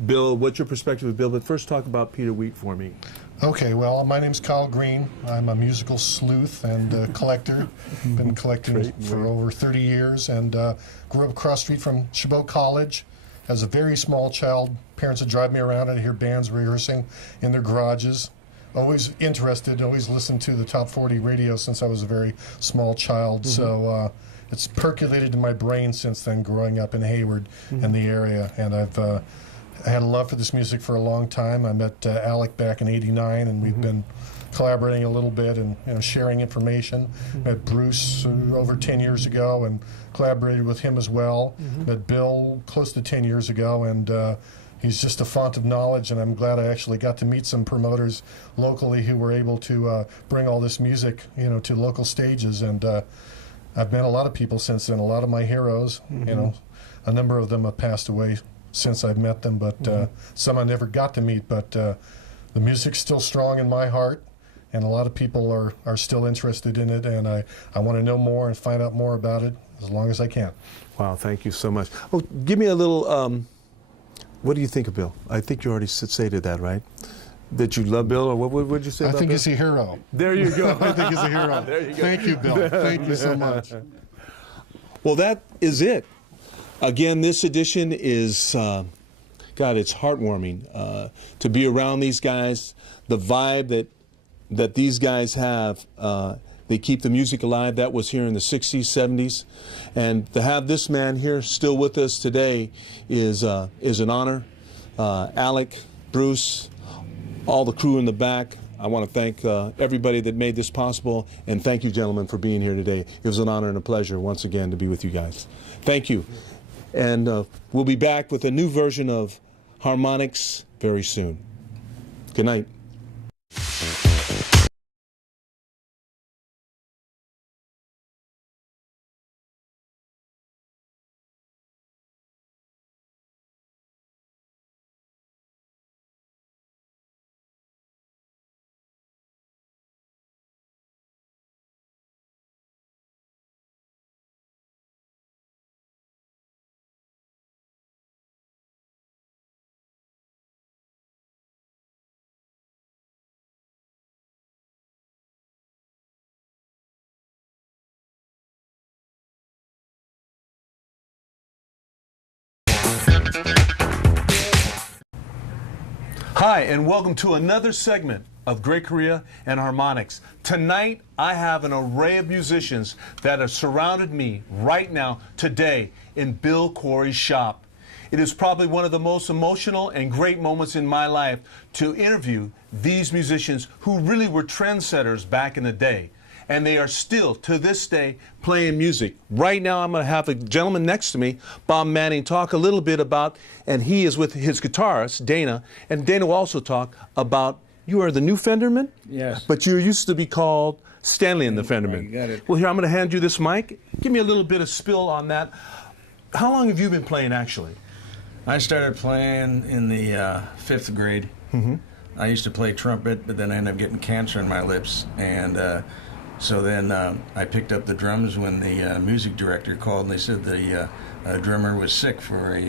Bill, what's your perspective of Bill, but first talk about Peter Wheat for me. Okay, well, my name's Kyle Green. I'm a musical sleuth and collector. Been collecting for over 30 years and grew up across the street from Chabot College. As a very small child, parents would drive me around and I'd hear bands rehearsing in their garages. Always interested, always listened to the Top 40 radio since I was a very small child. So it's percolated in my brain since then, growing up in Hayward and the area. And I had a love for this music for a long time. I met Alec back in '89, and we've been collaborating a little bit and sharing information. Met Bruce over 10 years ago and collaborated with him as well. Met Bill close to 10 years ago, and he's just a font of knowledge, and I'm glad I actually got to meet some promoters locally who were able to bring all this music to local stages. And I've met a lot of people since then, a lot of my heroes. A number of them have passed away since I've met them, but some I never got to meet. But the music's still strong in my heart, and a lot of people are still interested in it, and I want to know more and find out more about it as long as I can. Wow, thank you so much. Oh, give me a little, what do you think of Bill? I think you already stated that, right? That you love Bill, or what did you say about I think Bill? he's a hero. There you go. I think he's a hero. There you go. Thank you, Bill. Thank you so much. Well, that is it. Again, this edition is, God, it's heartwarming to be around these guys. The vibe that these guys have, they keep the music alive. That was here in the 60s, 70s. And to have this man here still with us today is an honor. Alec, Bruce, all the crew in the back, I want to thank everybody that made this possible, and thank you, gentlemen, for being here today. It was an honor and a pleasure once again to be with you guys. Thank you. And we'll be back with a new version of Harmonics very soon. Good night. Hi, and welcome to another segment of Great Correa and Harmonics. Tonight, I have an array of musicians that have surrounded me right now, today, in Bill Quarry's shop. It is probably one of the most emotional and great moments in my life to interview these musicians who really were trendsetters back in the day. And they are still, to this day, playing music. Right now, I'm going to have a gentleman next to me, Bob Manning, talk a little bit about, and he is with his guitarist, Dana, and Dana will also talk about, you are the new Fenderman? Yes. But you used to be called Stanley and the Fenderman. Right, you got it. Well, here, I'm going to hand you this mic. Give me a little bit of spill on that. How long have you been playing, actually? I started playing in the 5th grade. I used to play trumpet, but then I ended up getting cancer in my lips, and so then I picked up the drums when the music director called, and they said the drummer was sick for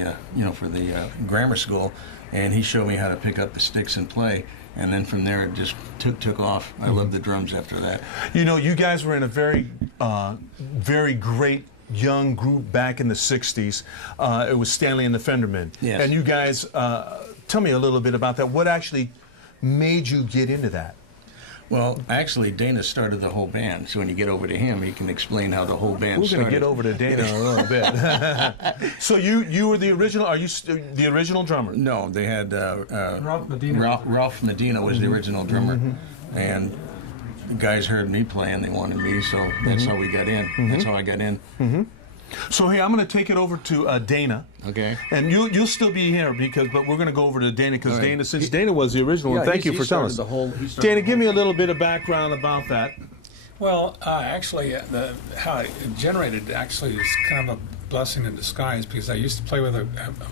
for the grammar school, and he showed me how to pick up the sticks and play. And then from there, it just took off. I loved the drums after that. You know, you guys were in a very, very great young group back in the 60s. It was Stanley and the Fendermen. Yes. And you guys, tell me a little bit about that. What actually made you get into that? Well, actually, Dana started the whole band, so when you get over to him, he can explain how the whole band started. We're going to get over to Dana in a little bit. So you were the original, are you the original drummer? No, they had Ralph Medina. Ralph Medina was the original drummer, and the guys heard me play and they wanted me, so that's how we got in. That's how I got in. So hey, I'm going to take it over to Dana. Okay. And you'll still be here but we're going to go over to Dana because All right. Dana, since Dana was the original one, thank you for telling us. Dana, give me a little bit of background about that. Well, actually, how it generated actually is kind of a blessing in disguise, because I used to play with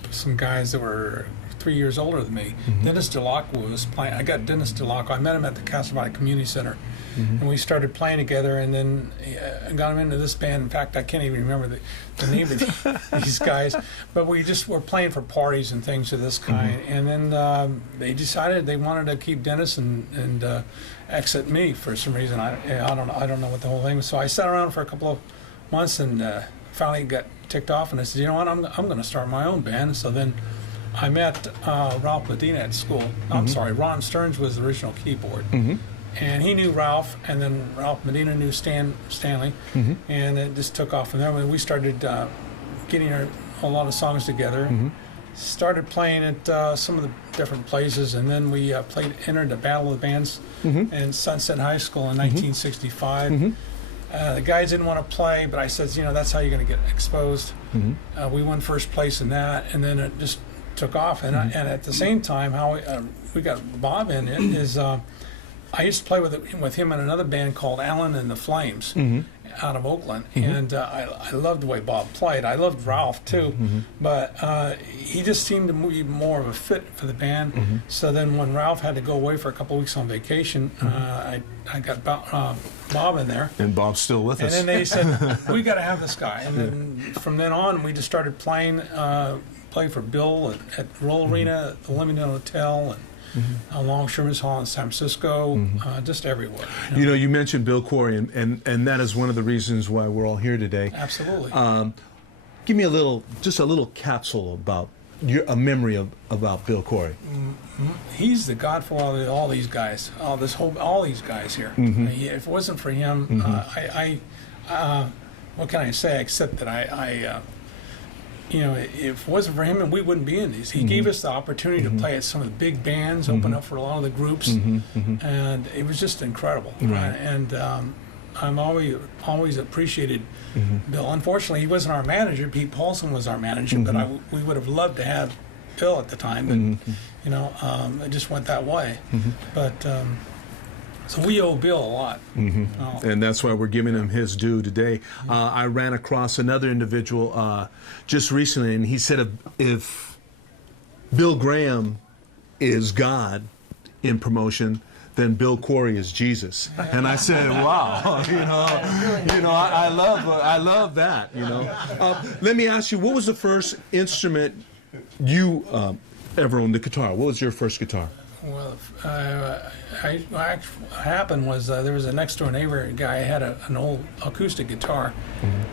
some guys that were 3 years older than me. Dennis DeLocco was playing. I got Dennis DeLocco. I met him at the Castle Valley Community Center. And we started playing together, and then I got him into this band. In fact, I can't even remember the name of these guys, but we just were playing for parties and things of this kind. And then they decided they wanted to keep Dennis and exit me for some reason. I don't know what the whole thing was. So I sat around for a couple of months and finally got ticked off, and I said, you know what, I'm going to start my own band. So then I met Ralph Medina at school. I'm sorry, Ron Stearns was the original keyboard. And he knew Ralph, and then Ralph Medina knew Stanley, and it just took off from there. When we started getting a lot of songs together, started playing at some of the different places, and then we entered the Battle of the Bands in Sunset High School in 1965. The guys didn't want to play, but I said, that's how you're going to get exposed. We won first place in that, and then it just took off. And at the same time, how we got Bob in it is. I used to play with him in another band called Alan and the Flames out of Oakland, and I loved the way Bob played. I loved Ralph too, but he just seemed to be more of a fit for the band. So then when Ralph had to go away for a couple of weeks on vacation, I got Bob in there. And Bob's still with us. And then they said, we got to have this guy. And then from then on, we just started playing for Bill at Roll Arena, the Leamington Hotel, and Longshoremen's Hall in San Francisco, just everywhere. You know, you mentioned Bill Quarry, and that is one of the reasons why we're all here today. Absolutely. Give me just a little capsule about a memory about Bill Quarry. He's the godfather of all these guys, all these guys here. If it wasn't for him, what can I say except that if it wasn't for him, and we wouldn't be in these. He gave us the opportunity to play at some of the big bands, open up for a lot of the groups, and it was just incredible. And I'm always appreciaed Bill. Unfortunately, he wasn't our manager. Pete Paulson was our manager, but we would have loved to have Bill at the time. But it just went that way. But so we owe Bill a lot. And that's why we're giving him his due today. I ran across another individual just recently, and he said if Bill Graham is God in promotion, then Bill Quarry is Jesus. And I said, wow, I love that. Let me ask you, what was the first instrument you ever owned? The guitar. What was your first guitar? Well, what happened was there was a next door neighbor guy had an old acoustic guitar.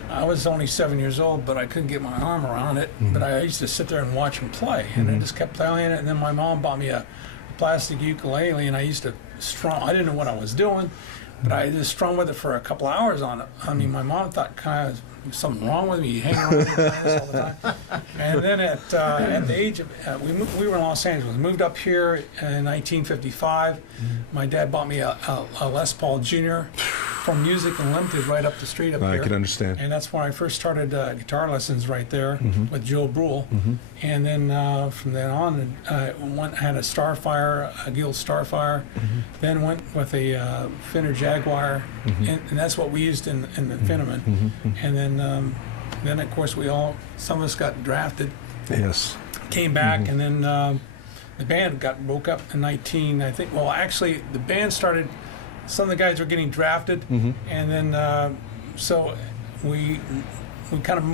I was only 7 years old, but I couldn't get my arm around it. But I used to sit there and watch him play, and I just kept playing it. And then my mom bought me a plastic ukulele, and I used to strum. I didn't know what I was doing, but I just strummed with it for a couple hours on it. I mean, my mom thought kind of something wrong with me, hanging around with this all the time. And then at the age of, we were in Los Angeles, moved up here in 1955. My dad bought me a Les Paul Jr. from Music Unlimited right up the street up here. I can understand. And that's when I first started guitar lessons right there with Joe Brule. And then from then on, I had a Starfire, a Guild Starfire, then went with a Fender Jaguar, and that's what we used in the Fenderman. And then of course some of us got drafted. Yes. Came back, and then the band got broke up in 19, I think. Well, actually, the band started. Some of the guys were getting drafted, and then so we kind of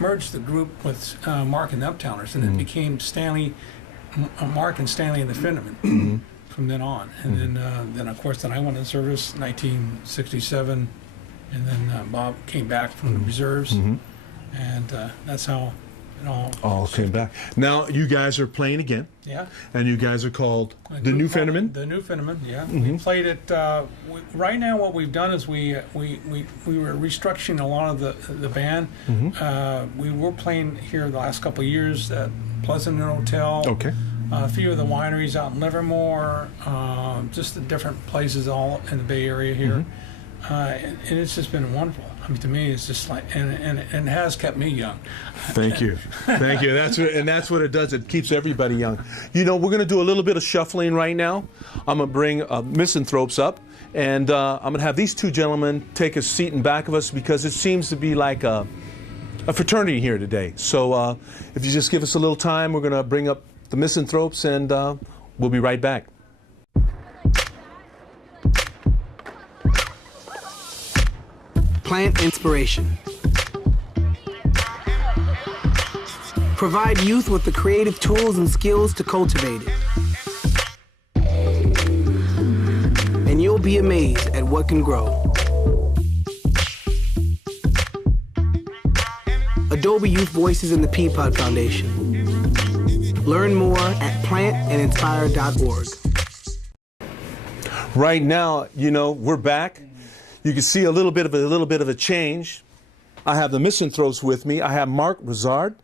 merged the group with Mark and the Uptowners, and it became Mark and Stanley and the Finnerman from then on. And then of course, I went in service 1967, and then Bob came back from the reserves, and that's how it all came back. Now you guys are playing again. Yeah. And you guys are called the New Finnerman? The New Finnerman, yeah. We played it. Right now, what we've done is we were restructuring a lot of the band. We were playing here the last couple of years at Pleasant Hotel. Okay. A few of the wineries out in Livermore, just the different places all in the Bay Area here. And it's just been wonderful. I mean, to me, it's just like, and it has kept me young. Thank you. Thank you. That's what it does. It keeps everybody young. You know, we're going to do a little bit of shuffling right now. I'm going to bring Misanthropes up, and I'm going to have these two gentlemen take a seat in back of us because it seems to be like a fraternity here today. So if you just give us a little time, we're going to bring up the Misanthropes, and we'll be right back. Plant inspiration. Provide youth with the creative tools and skills to cultivate it. And you'll be amazed at what can grow. Adobe Youth Voices and the Peapod Foundation. Learn more at plantandinspire.org. Right now, you know, we're back. You can see a little bit of a change. I have the Misanthropes with me. I have Mark Rizard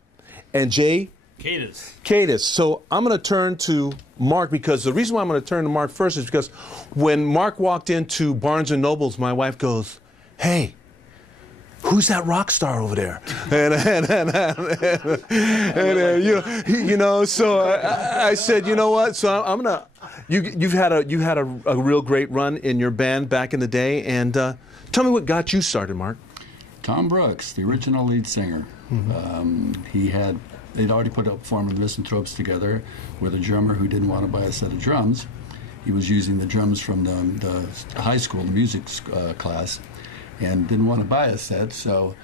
and Jay Cadis. So I'm going to turn to Mark because the reason why I'm going to turn to Mark first is because when Mark walked into Barnes & Noble's, my wife goes, "Hey, who's that rock star over there?" So I said, you know what? So I'm gonna. You've had a real great run in your band back in the day, and tell me what got you started, Mark. Tom Brooks, the original lead singer. They'd already put up forming the Misanthropes together with a drummer who didn't want to buy a set of drums. He was using the drums from the high school, the music class, and didn't want to buy a set. So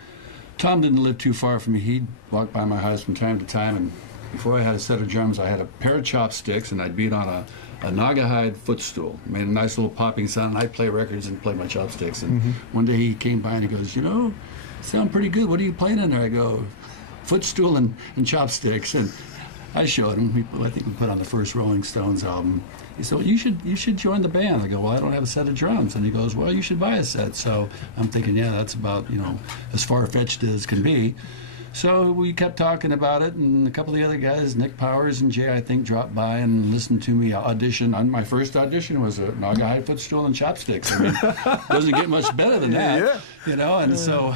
Tom didn't live too far from me. He'd walk by my house from time to time, and before I had a set of drums, I had a pair of chopsticks, and I'd beat on a Naugahyde footstool. Made a nice little popping sound, and I'd play records and play my chopsticks. And one day he came by and he goes, "You know, sound pretty good. What are you playing in there?" I go, "Footstool and chopsticks." And I showed him. I think we put on the first Rolling Stones album. He said, "Well, you should join the band." I go, "Well, I don't have a set of drums." And he goes, "Well, you should buy a set." So I'm thinking, yeah, that's about, as far-fetched as can be. So we kept talking about it, and a couple of the other guys, Nick Powers and Jay, I think, dropped by and listened to me audition. My first audition was a Naugahyde footstool and chopsticks. I mean, doesn't get much better than that, And so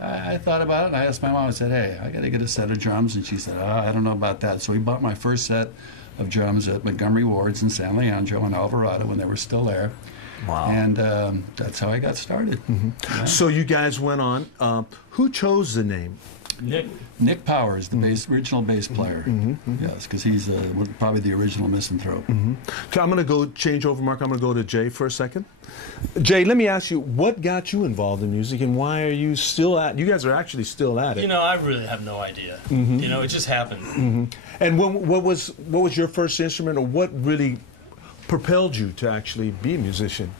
I thought about it, and I asked my mom. I said, "Hey, I got to get a set of drums," and she said, "I don't know about that." So we bought my first set of drums at Montgomery Ward's in San Leandro and Alvarado when they were still there. Wow. And that's how I got started. Yeah. So you guys went on. Who chose the name? Nick Powers, the original bass player. Yes, because he's probably the original Misanthrope. Okay, I'm going to go change over, Mark. I'm going to go to Jay for a second. Jay, let me ask you, what got you involved in music, and why are you still at? You guys are actually still at it. I really have no idea. It just happened. And what was your first instrument, or what really propelled you to actually be a musician?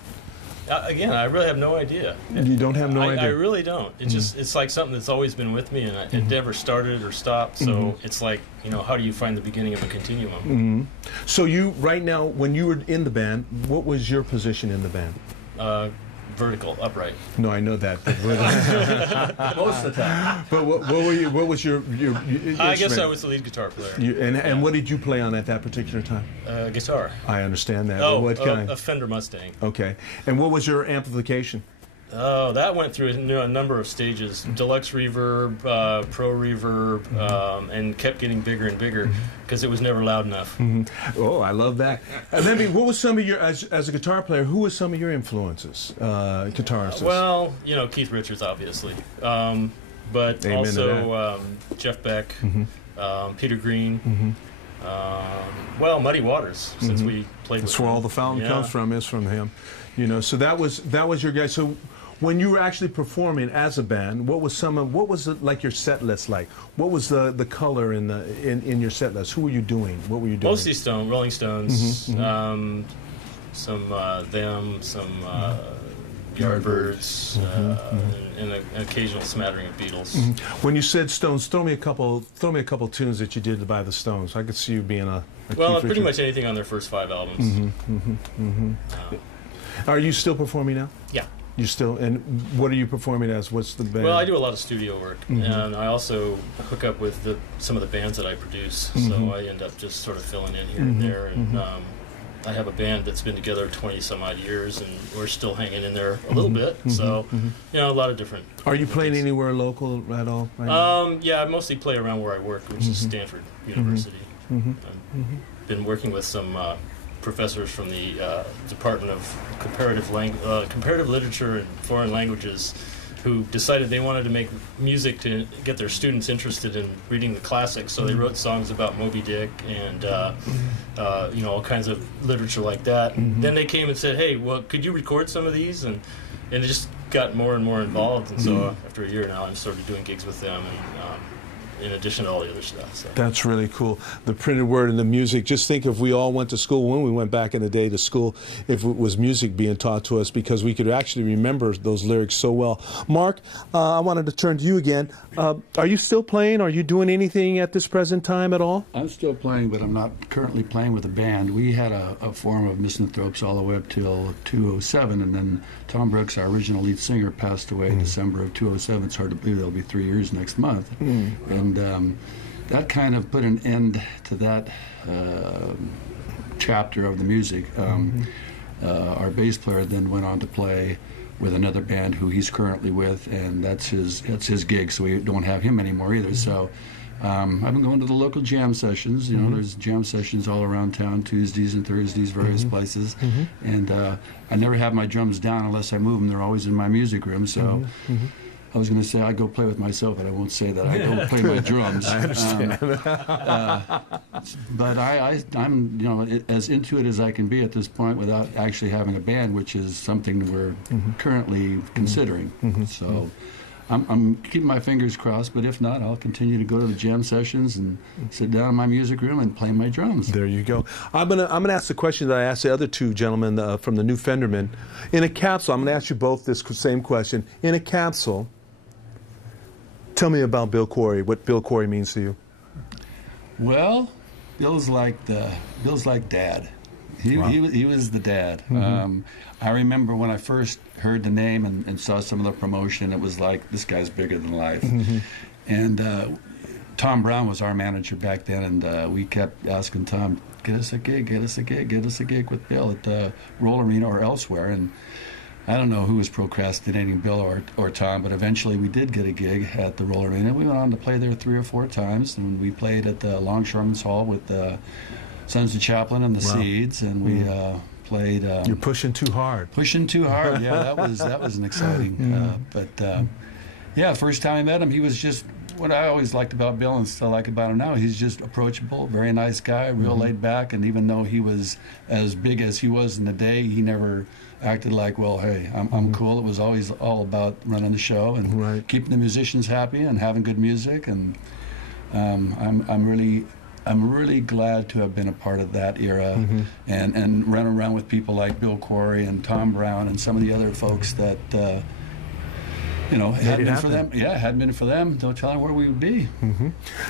Again, I really have no idea. You don't have no idea? I really don't. It's like something that's always been with me, and it never started or stopped. So it's like, how do you find the beginning of a continuum? So you, right now, when you were in the band, what was your position in the band? Vertical, upright. No, I know that. Most of the time. But what was your I guess I was the lead guitar player. And what did you play on at that particular time? Guitar. I understand that. Oh, what kind? A Fender Mustang. Okay. And what was your amplification? Oh, that went through a number of stages. Deluxe reverb, pro reverb, and kept getting bigger and bigger because it was never loud enough. Oh, I love that. And let me, what was some of your, as a guitar player, who was some of your influences, guitarists? Well, Keith Richards, obviously. But Amen also Jeff Beck, Peter Green. Well, Muddy Waters, since we played That's with where him. all the fountain Yeah. comes from, is from him. You know, so that was your guy. So when you were actually performing as a band, what was like your set list like? What was the color in your set list? Who were you doing? What were you doing? Mostly Rolling Stones, some them, some Yardbirds, and an occasional smattering of Beatles. When you said Stones, throw me a couple tunes that you did by the Stones. I could see you being a Well, key pretty feature. much anything on their first 5 albums. Are you still performing now? Yeah. You still, and what are you performing as? What's the band? Well, I do a lot of studio work, and I also hook up with some of the bands that I produce. So I end up just sort of filling in here and there. And I have a band that's been together 20 some odd years, and we're still hanging in there a little bit. So, you know, a lot of different. Are you playing anywhere local at all? Yeah, I mostly play around where I work, which is Stanford University. I've been working with some professors from the Department of Comparative Literature and Foreign Languages, who decided they wanted to make music to get their students interested in reading the classics. So they wrote songs about Moby Dick and you know, all kinds of literature like that. And then they came and said, "Hey, well, could you record some of these?" And it just got more and more involved. And so after a year now, I'm sort of doing gigs with them, and in addition to all the other stuff. So. That's really cool. The printed word and the music. Just think if we all went to school, when we went back in the day to school, if it was music being taught to us, because we could actually remember those lyrics so well. Mark, I wanted to turn to you again. Are you still playing? Are you doing anything at this present time at all? I'm still playing, but I'm not currently playing with a band. We had a form of misanthropes all the way up till 2007, and then Tom Brooks, our original lead singer, passed away in December of 2007. It's hard to believe it'll be 3 years next month. And that kind of put an end to that chapter of the music. Our bass player then went on to play with another band who he's currently with, and that's his gig, so we don't have him anymore either. So I've been going to the local jam sessions. You know, there's jam sessions all around town, Tuesdays and Thursdays, various places. And I never have my drums down unless I move them. They're always in my music room. So I was going to say I go play with myself, but I won't say that. I go play my drums. I understand. But I'm, you know, as into it as I can be at this point without actually having a band, which is something we're currently considering. So I'm keeping my fingers crossed, but if not, I'll continue to go to the jam sessions and sit down in my music room and play my drums. There you go. I'm gonna ask the question that I asked the other two gentlemen from the New Fenderman. In a capsule, I'm gonna ask you both this same question. In a capsule, tell me about Bill Quarry. What Bill Quarry means to you? Well, Bill's like Dad. He was the dad. I remember when I first heard the name and saw some of the promotion, it was like, this guy's bigger than life. And Tom Brown was our manager back then, and we kept asking Tom, get us a gig with Bill at the Roll Arena or elsewhere. And I don't know who was procrastinating, Bill or Tom, but eventually we did get a gig at the Roll Arena. We went on to play there 3 or 4 times, and we played at the Longshoremen's Hall with the Sons of Chaplin and the Seeds, and we played. You're pushing too hard. Pushing too hard, yeah. That was an exciting. But yeah, first time I met him, he was just what I always liked about Bill and still like about him now. He's just approachable, very nice guy, real laid back, and even though he was as big as he was in the day, he never acted like, well, hey, I'm cool. It was always all about running the show and keeping the musicians happy and having good music. And I'm really glad to have been a part of that era and run around with people like Bill Quarry and Tom Brown and some of the other folks that you know, hadn't been for them. Yeah, hadn't been for them, don't tell them where we would be.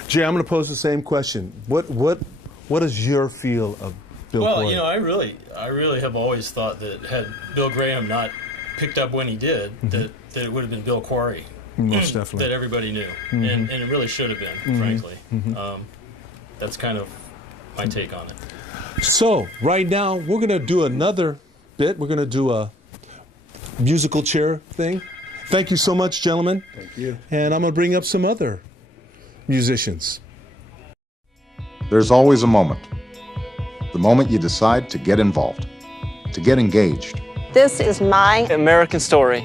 Jay, I'm going to pose the same question. What is your feel of Bill Quarry? Well, you know, I really have always thought that had Bill Graham not picked up when he did, that it would have been Bill Quarry. Most definitely. That everybody knew. And it really should have been, frankly. That's kind of my take on it. So, right now, we're going to do another bit. We're going to do a musical chair thing. Thank you so much, gentlemen. Thank you. And I'm going to bring up some other musicians. There's always a moment. The moment you decide to get involved, to get engaged. This is my American story.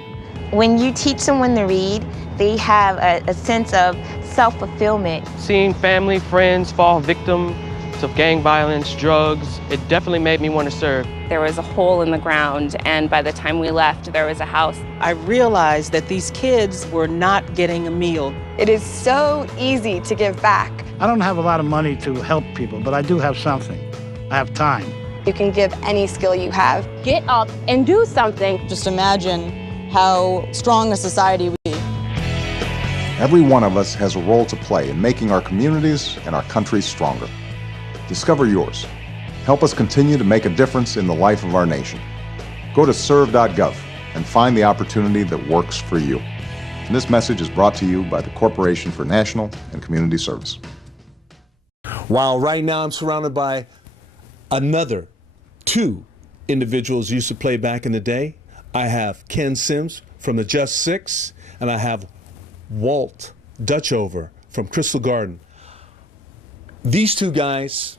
When you teach someone to read, they have a sense of self-fulfillment. Seeing family, friends fall victim of gang violence, drugs. It definitely made me want to serve. There was a hole in the ground, and by the time we left, there was a house. I realized that these kids were not getting a meal. It is so easy to give back. I don't have a lot of money to help people, but I do have something. I have time. You can give any skill you have. Get up and do something. Just imagine how strong a society we be. Every one of us has a role to play in making our communities and our country stronger. Discover yours. Help us continue to make a difference in the life of our nation. Go to serve.gov and find the opportunity that works for you. And this message is brought to you by the Corporation for National and Community Service. While right now I'm surrounded by another two individuals who used to play back in the day. I have Ken Sims from the Just Six, and I have Walt Dutchover from Crystal Garden. These two guys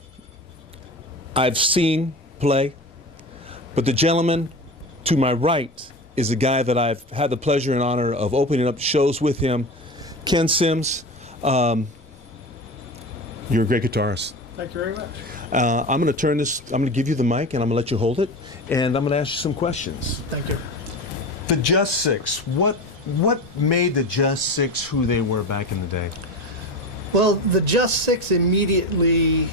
I've seen play, but the gentleman to my right is a guy that I've had the pleasure and honor of opening up shows with him. Ken Sims, you're a great guitarist. Thank you very much. I'm going to give you the mic and I'm going to let you hold it, and I'm going to ask you some questions. Thank you. The Just Six, what made the Just Six who they were back in the day? Well, the Just Six immediately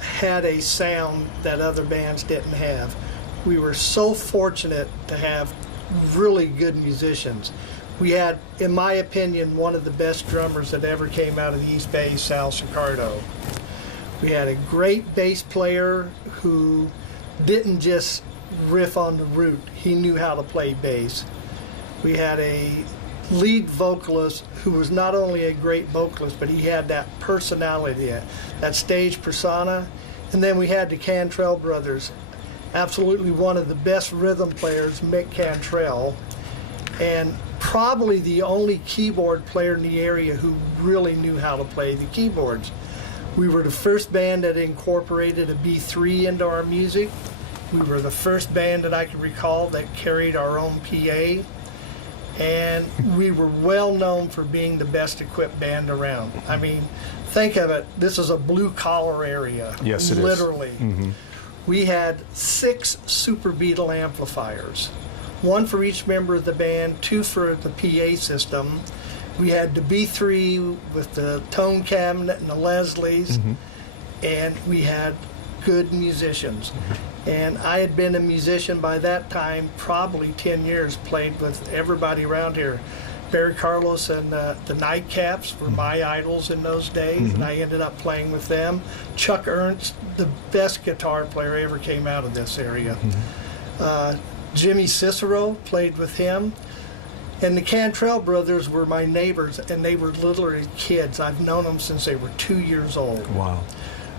had a sound that other bands didn't have. We were so fortunate to have really good musicians. We had, in my opinion, one of the best drummers that ever came out of the East Bay, Sal Sicardo. We had a great bass player who didn't just riff on the root. He knew how to play bass. We had a lead vocalist who was not only a great vocalist, but he had that personality, that stage persona. And then we had the Cantrell brothers, absolutely one of the best rhythm players, Mick Cantrell, and probably the only keyboard player in the area who really knew how to play the keyboards. We were the first band that incorporated a B3 into our music. We were the first band that I can recall that carried our own PA. And we were well known for being the best equipped band around. I mean, think of it, this is a blue collar area. Yes, it literally. is. Mm-hmm. We had 6 Super Beetle amplifiers, 1 for each member of the band, 2 for the PA system. We had the B3 with the tone cabinet and the Leslies, and we had good musicians. And I had been a musician by that time, probably 10 years, played with everybody around here. Barry Carlos and the Nightcaps were my idols in those days, and I ended up playing with them. Chuck Ernst, the best guitar player ever came out of this area. Jimmy Cicero, played with him. And the Cantrell brothers were my neighbors, and they were literally kids. I've known them since they were 2 years old. Wow.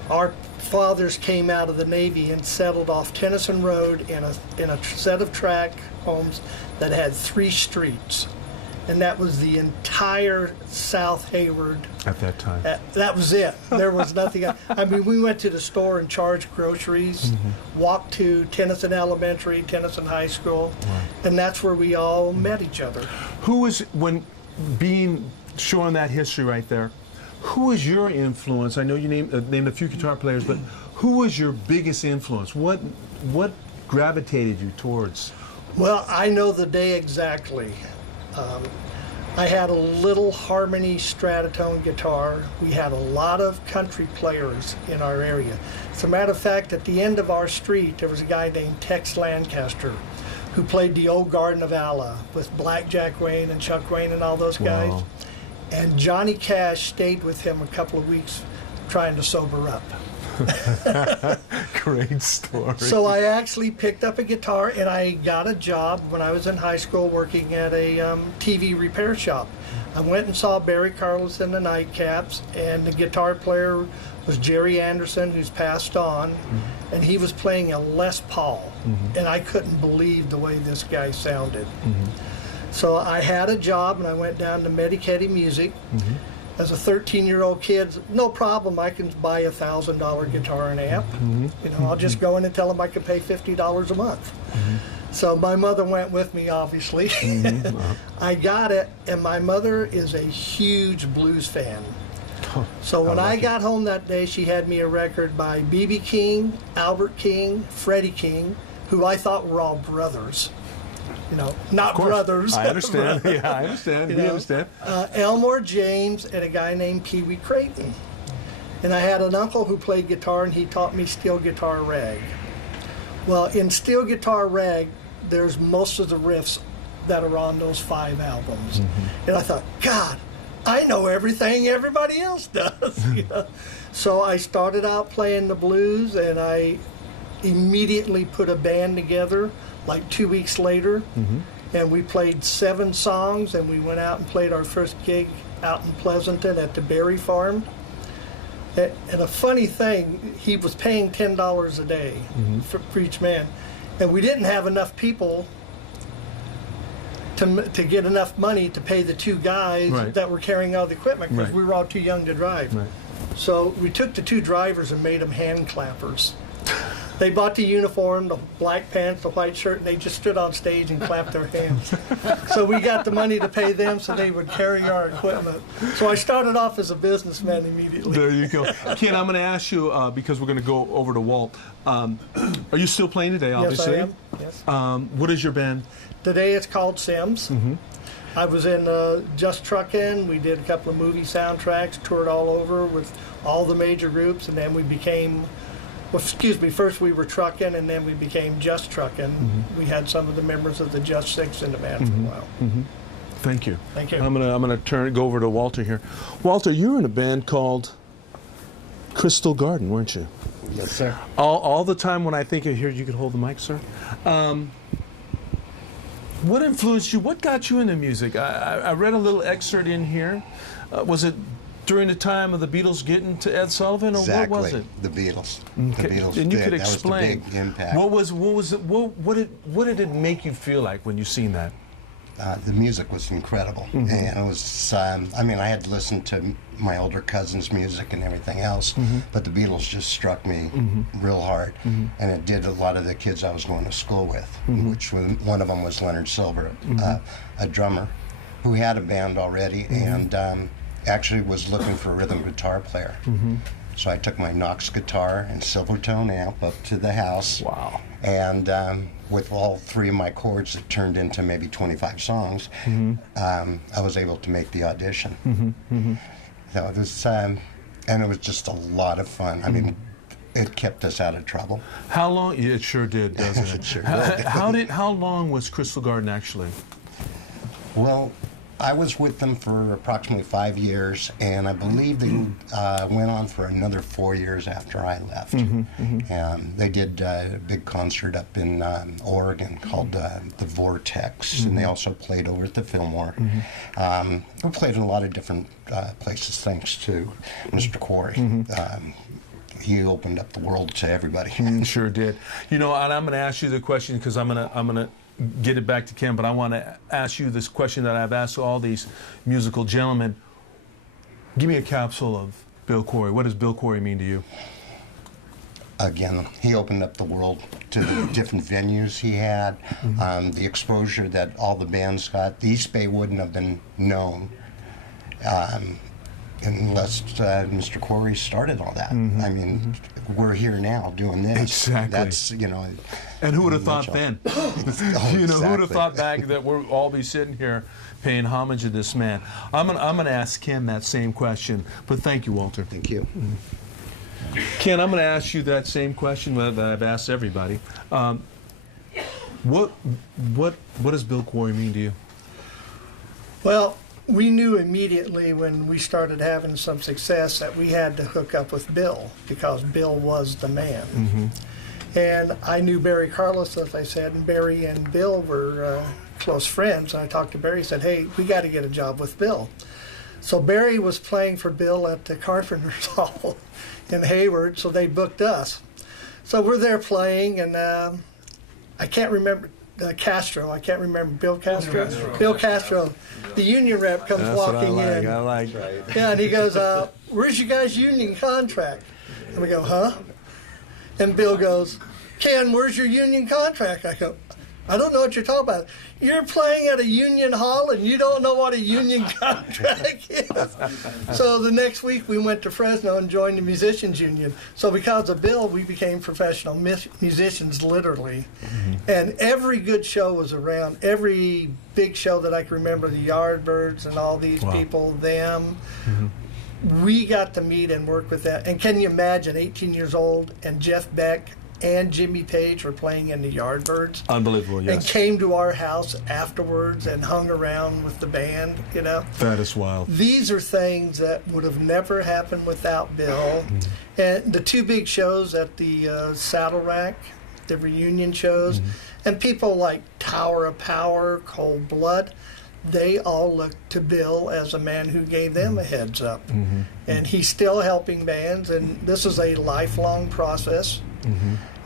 Our fathers came out of the Navy and settled off Tennyson Road in a set of tract homes that had 3 streets. And that was the entire South Hayward. At that time. That was it. There was nothing else. I mean, we went to the store and charged groceries, walked to Tennyson Elementary, Tennyson High School, and that's where we all met each other. Who was, when showing that history right there, who was your influence? I know you named a few guitar players, but who was your biggest influence? What gravitated you towards? Well, I know the day exactly. I had a little Harmony Stratotone guitar. We had a lot of country players in our area. As a matter of fact, at the end of our street, there was a guy named Tex Lancaster who played the old Garden of Allah with Black Jack Wayne and Chuck Wayne and all those guys. Wow. And Johnny Cash stayed with him a couple of weeks trying to sober up. Great story. So I actually picked up a guitar and I got a job when I was in high school working at a TV repair shop. I went and saw Barry Carlos and the Nightcaps, and the guitar player was Jerry Anderson, who's passed on, and he was playing a Les Paul, and I couldn't believe the way this guy sounded. So I had a job and I went down to Medicetti Music. As a 13-year-old kid, no problem, I can buy a $1,000 guitar and amp. You know, I'll just go in and tell them I can pay $50 a month. So my mother went with me, obviously. I got it, and my mother is a huge blues fan. So when I got home that day, she had me a record by B.B. King, Albert King, Freddie King, who I thought were all brothers. You know, not brothers. I understand. Yeah, I understand. We understand. Elmore James and a guy named Pee Wee Creighton. And I had an uncle who played guitar, and he taught me steel guitar rag. Well, in steel guitar rag, there's most of the riffs that are on those 5 albums. And I thought, God, I know everything everybody else does. You know? So I started out playing the blues, and I immediately put a band together like 2 weeks later, and we played 7 songs, and we went out and played our first gig out in Pleasanton at the Berry Farm. And a funny thing, he was paying $10 a day for each man, and we didn't have enough people to get enough money to pay the 2 guys that were carrying all the equipment, because we were all too young to drive. So we took the 2 drivers and made them hand clappers. They bought the uniform, the black pants, the white shirt, and they just stood on stage and clapped their hands. So we got the money to pay them so they would carry our equipment. So I started off as a businessman immediately. There you go. Ken, I'm going to ask you, because we're going to go over to Walt. Are you still playing today, obviously? Yes, I am. Yes. What is your band? Today it's called Sims. I was in Just Truckin'. We did a couple of movie soundtracks, toured all over with all the major groups, and then we became... Well, excuse me, first we were Truckin', and then we became Just Truckin'. We had some of the members of the Just Six in the band for a while. Thank you. Thank you. I'm gonna go over to Walter here. Walter, you were in a band called Crystal Garden, weren't you? Yes, sir. All the time when I think of here, you could hold the mic, sir. What influenced you? What got you into music? I read a little excerpt in here. Was it during the time of the Beatles getting to Ed Sullivan, or exactly. what was it? The Beatles. Okay. The Beatles and you did. could That explain. was the big impact. What did it make you feel like when you seen that? The music was incredible, and it was. I mean, I had listened to my older cousins' music and everything else, but the Beatles just struck me real hard, and it did a lot of the kids I was going to school with, which one of them was Leonard Silver, a drummer, who had a band already, and actually was looking for a rhythm guitar player. So I took my Knox guitar and Silvertone amp up to the house. Wow. And with all 3 of my chords, it turned into maybe 25 songs. I was able to make the audition. So it was, and it was just a lot of fun. I mean, it kept us out of trouble. How long? It sure did, doesn't it? It sure did. How long was Crystal Garden actually? Well, I was with them for approximately 5 years, and I believe they went on for another 4 years after I left. They did a big concert up in Oregon called the Vortex, and they also played over at the Fillmore. We played in a lot of different places, thanks to Mr. Quarry. He opened up the world to everybody. Sure did. You know, and I'm going to ask you the question because I'm gonna get it back to Ken, but I want to ask you this question that I've asked all these musical gentlemen. Give me a capsule of Bill Quarry. What does Bill Quarry mean to you? Again, he opened up the world to the different venues he had, the exposure that all the bands got. The East Bay wouldn't have been known unless Mr. Quarry started all that. I mean, we're here now doing this. Exactly. That's, you know. And who would have thought then? You know, who would have thought back that we'll all be sitting here paying homage to this man? I'm gonna ask Ken that same question, but thank you, Walter. Thank you. Ken, I'm going to ask you that same question that I've asked everybody. What does Bill Quarry mean to you? Well, we knew immediately when we started having some success that we had to hook up with Bill because Bill was the man. And I knew Barry Carlos, as I said, and Barry and Bill were close friends. And I talked to Barry and said, hey, we got to get a job with Bill. So Barry was playing for Bill at the Carpenters Hall in Hayward, so they booked us. So we're there playing, and I can't remember Castro. I can't remember Bill Castro. Bill Castro, the union rep, comes walking in. I like. Yeah, and he goes, "Where's your guys' union contract?" And we go, "Huh?" And Bill goes, "Ken, where's your union contract?" I go, I don't know what you're talking about. You're playing at a union hall and you don't know what a union contract is. So the next week we went to Fresno and joined the musicians union. So because of Bill, we became professional musicians, literally. And every good show was around. Every big show that I can remember, the Yardbirds and all these people, them. We got to meet and work with that. And can you imagine, 18 years old, and Jeff Beck and Jimmy Page were playing in the Yardbirds. Unbelievable, yes. And came to our house afterwards and hung around with the band, you know. That is wild. These are things that would have never happened without Bill. And the two big shows at the Saddle Rack, the reunion shows, and people like Tower of Power, Cold Blood, they all looked to Bill as a man who gave them a heads up. And he's still helping bands, and this is a lifelong process.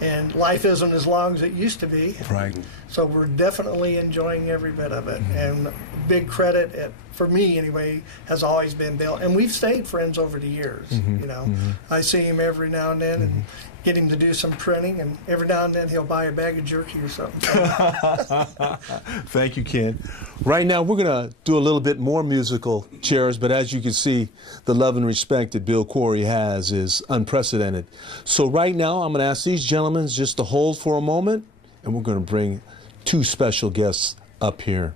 And life isn't as long as it used to be. Right. So we're definitely enjoying every bit of it. And big credit, for me anyway, has always been Bill. And we've stayed friends over the years. You know, I see him every now and then and get him to do some printing, and every now and then he'll buy a bag of jerky or something. Thank you, Ken. Right now, we're going to do a little bit more musical chairs, but as you can see, the love and respect that Bill Quarry has is unprecedented. So right now, I'm going to ask these gentlemen just to hold for a moment, and we're going to bring two special guests up here.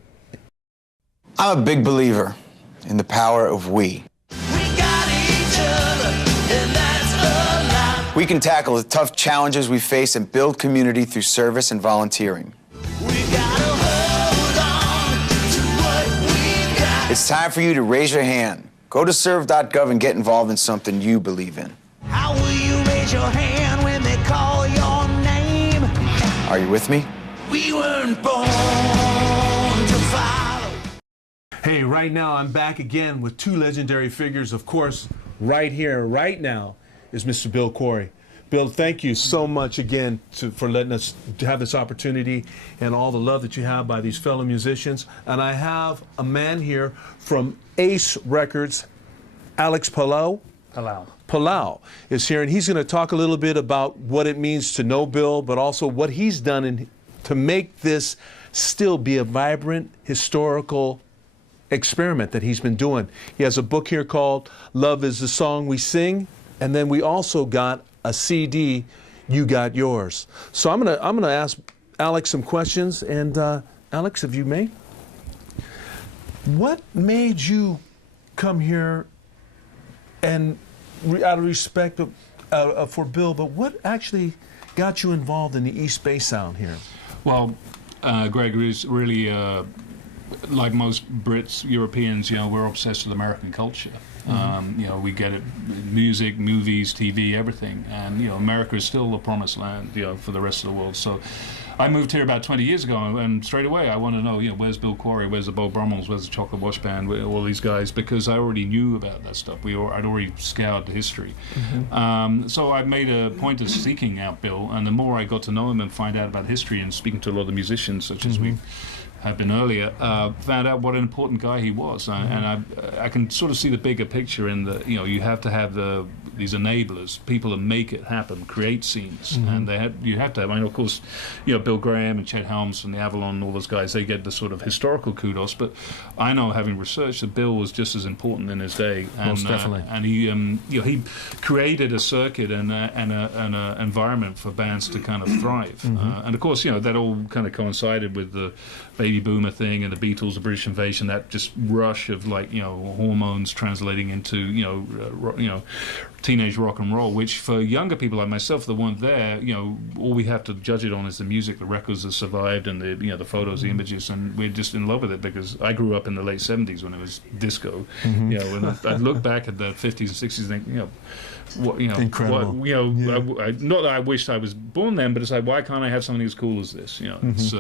I'm a big believer in the power of we. We can tackle the tough challenges we face and build community through service and volunteering. It's time for you to raise your hand. Go to serve.gov and get involved in something you believe in. How will you raise your hand when they call your name? Are you with me? We weren't born to follow. Hey, right now I'm back again with two legendary figures. Of course, right here, right now, is Mr. Bill Quarry. Bill, thank you so much again for letting us have this opportunity and all the love that you have by these fellow musicians. And I have a man here from Ace Records, Alex Palau. Palau is here, and he's going to talk a little bit about what it means to know Bill, but also what he's done to make this still be a vibrant historical experiment that he's been doing. He has a book here called Love is the Song We Sing, and then we also got a CD, You Got Yours. So I'm gonna ask Alex some questions, and Alex, if you may, what made you come here, and out of respect for Bill, but what actually got you involved in the East Bay sound here? Well, Gregory is really, like most Brits, Europeans, you know, we're obsessed with American culture. You know, we get it, music, movies, TV, everything. And, you know, America is still a promised land, you know, for the rest of the world. So I moved here about 20 years ago, and straight away I want to know, you know, where's Bill Quarry, where's the Bo Brummels, where's the Chocolate Wash Band, all these guys, because I already knew about that stuff. I'd already scoured the history. So I made a point of seeking out Bill, and the more I got to know him and find out about history and speaking to a lot of the musicians, such as we have been earlier, found out what an important guy he was, and I can sort of see the bigger picture in the, you know, you have to have these enablers, people that make it happen, create scenes, and you have to have, I mean, of course, you know, Bill Graham and Chet Helms from the Avalon and all those guys, they get the sort of historical kudos, but I know, having researched, that Bill was just as important in his day, and, most definitely, and he, you know, he created a circuit and an environment for bands to kind of thrive, and of course, you know, that all kind of coincided with the baby boomer thing and the Beatles, the British invasion, that just rush of, like, you know, hormones translating into, you know, teenage rock and roll, which for younger people like myself that weren't there, you know, all we have to judge it on is the music, the records that survived, and the, you know, the photos, the images, and we're just in love with it, because I grew up in the late 70s when it was disco, you know, and I'd look back at the 50s and 60s and think, you know, what, you know, incredible. What, you know, not that I wished I was born then, but it's like, why can't I have something as cool as this? You know, it's,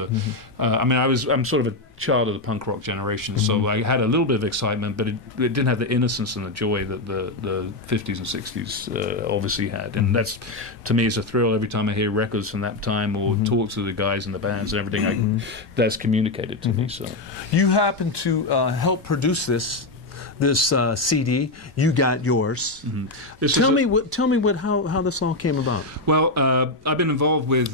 I mean, I'm sort of a child of the punk rock generation, so I had a little bit of excitement, but it didn't have the innocence and the joy that the 50s and 60s obviously had, and that's, to me, is a thrill every time I hear records from that time or talk to the guys in the bands and everything. That's communicated to me. So you happen to help produce this this CD. You got yours. Tell me how this all came about. Well, I've been involved with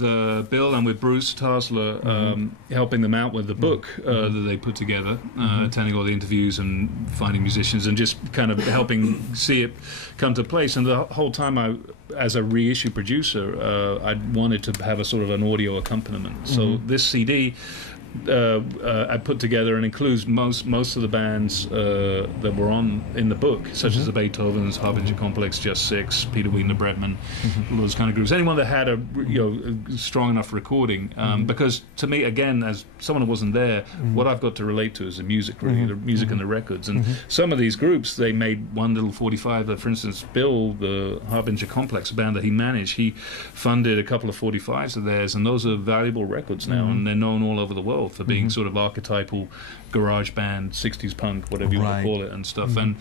Bill and with Bruce Tarsler, helping them out with the book that they put together, attending all the interviews and finding musicians and just kind of helping see it come to place. And the whole time as a reissue producer, I wanted to have a sort of an audio accompaniment. So this CD I put together and includes most of the bands that were in the book, such as the Beethovens, Harbinger Complex, Just Six, Peter Wiener Bretman, all those kind of groups. Anyone that had a strong enough recording, because to me, again, as someone who wasn't there, what I've got to relate to is the music, really, the music and the records. And some of these groups, they made one little 45. For instance, Bill, the Harbinger Complex, a band that he managed, he funded a couple of 45s of theirs, and those are valuable records now, and they're known all over the world for being sort of archetypal garage band, 60s punk, whatever you want to call it, and stuff. And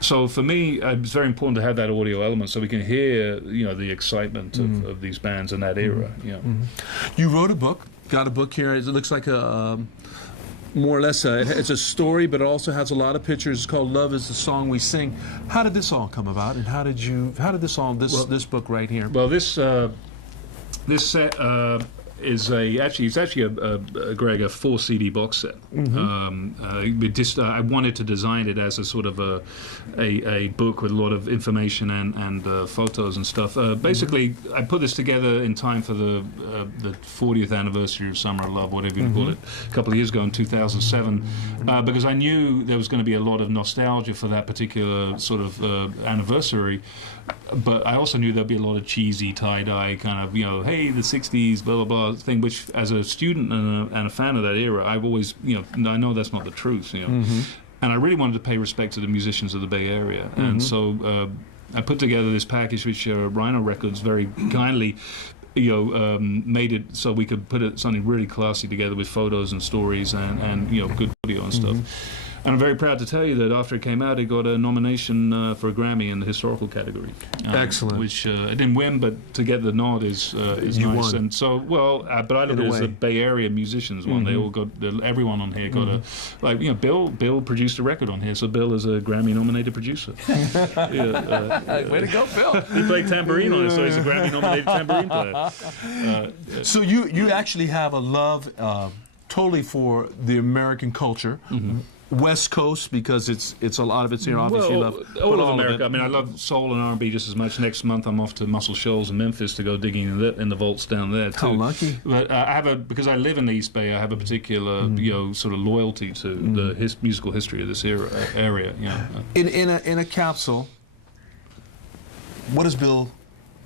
so for me, it's very important to have that audio element so we can hear, the excitement of these bands in that era. You wrote a book, got a book here. It looks like a more or less it's a story, but it also has a lot of pictures. It's called Love Is the Song We Sing. How did this all come about, and how did this book right here? Well, this set is it's actually a 4 CD box set. I wanted to design it as a sort of a book with a lot of information and photos and stuff. Basically, I put this together in time for the 40th anniversary of Summer of Love, whatever you call it, a couple of years ago in 2007, because I knew there was going to be a lot of nostalgia for that particular sort of anniversary. But I also knew there'd be a lot of cheesy tie-dye kind of, hey, the 60s, blah, blah, blah thing, which as a student and a fan of that era, I've always, I know that's not the truth, And I really wanted to pay respect to the musicians of the Bay Area. And so I put together this package, which Rhino Records very kindly made it so we could put something really classy together with photos and stories and good audio and stuff. And I'm very proud to tell you that after it came out, it got a nomination for a Grammy in the historical category. Excellent. Which it didn't win, but to get the nod is nice. Won. And so, but I look at it as the Bay Area musicians one. They all got, everyone on here got Bill produced a record on here, so Bill is a Grammy-nominated producer. Way to go, Bill. He played tambourine on it, so he's a Grammy-nominated tambourine player. So you actually have a love totally for the American culture. West Coast, because it's a lot of it's here. Obviously, all of America. I mean, I love soul and R&B just as much. Next month, I'm off to Muscle Shoals in Memphis to go digging in the vaults down there too. How lucky! But because I live in the East Bay, I have a particular sort of loyalty to the musical history of this area. In a capsule, what does Bill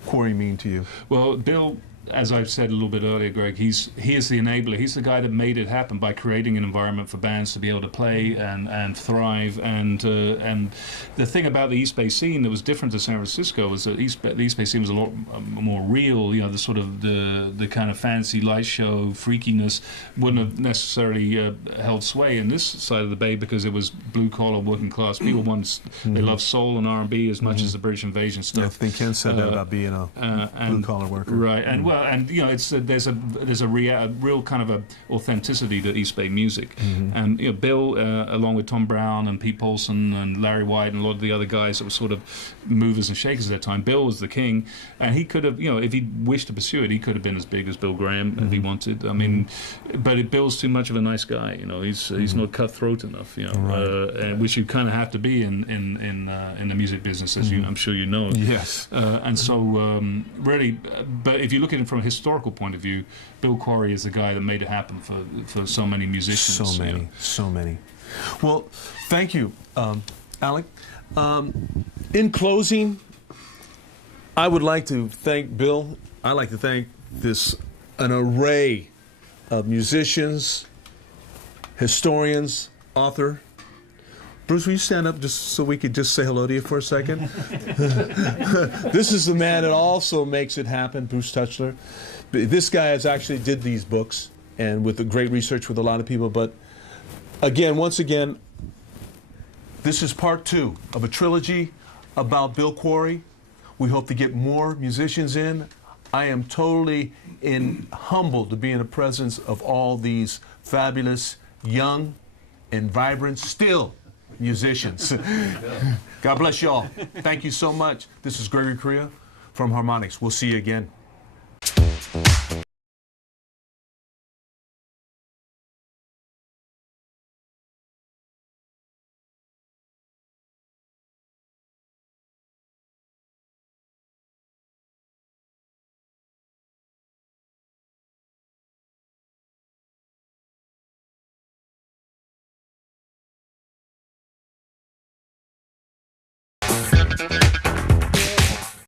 Quarry mean to you? Well, Bill, as I've said a little bit earlier, Greg, he is the enabler. He's the guy that made it happen by creating an environment for bands to be able to play and thrive. And the thing about the East Bay scene that was different to San Francisco was that the East Bay scene was a lot more real. The sort of the kind of fancy light show freakiness wouldn't have necessarily held sway in this side of the Bay because it was blue collar working class people. They love soul and R&B as much as the British Invasion stuff. I think Ken said that about being a blue collar worker, right? And there's a real kind of a authenticity to East Bay music, and Bill, along with Tom Brown and Pete Paulson and Larry White and a lot of the other guys that were sort of movers and shakers at that time. Bill was the king, and he could have, if he wished to pursue it, he could have been as big as Bill Graham if he wanted. I mean, but Bill's too much of a nice guy. He's not cutthroat enough. Which you kind of have to be in the music business, as I'm sure you know. Yes. And so really, but if you look at it from a historical point of view, Bill Quarry is the guy that made it happen for so many musicians. So many. Well, thank you, Alec. In closing, I would like to thank Bill. I'd like to thank an array of musicians, historians, author. Bruce, will you stand up just so we could just say hello to you for a second? This is the man that also makes it happen, Bruce Tuchler. This guy has actually did these books and with a great research with a lot of people. But again, once again, this is part 2 of a trilogy about Bill Quarry. We hope to get more musicians in. I am totally humbled to be in the presence of all these fabulous, young, and vibrant, still musicians. God bless y'all. Thank you so much. This is Gregory Correa from Harmonics. We'll see you again. Thank you.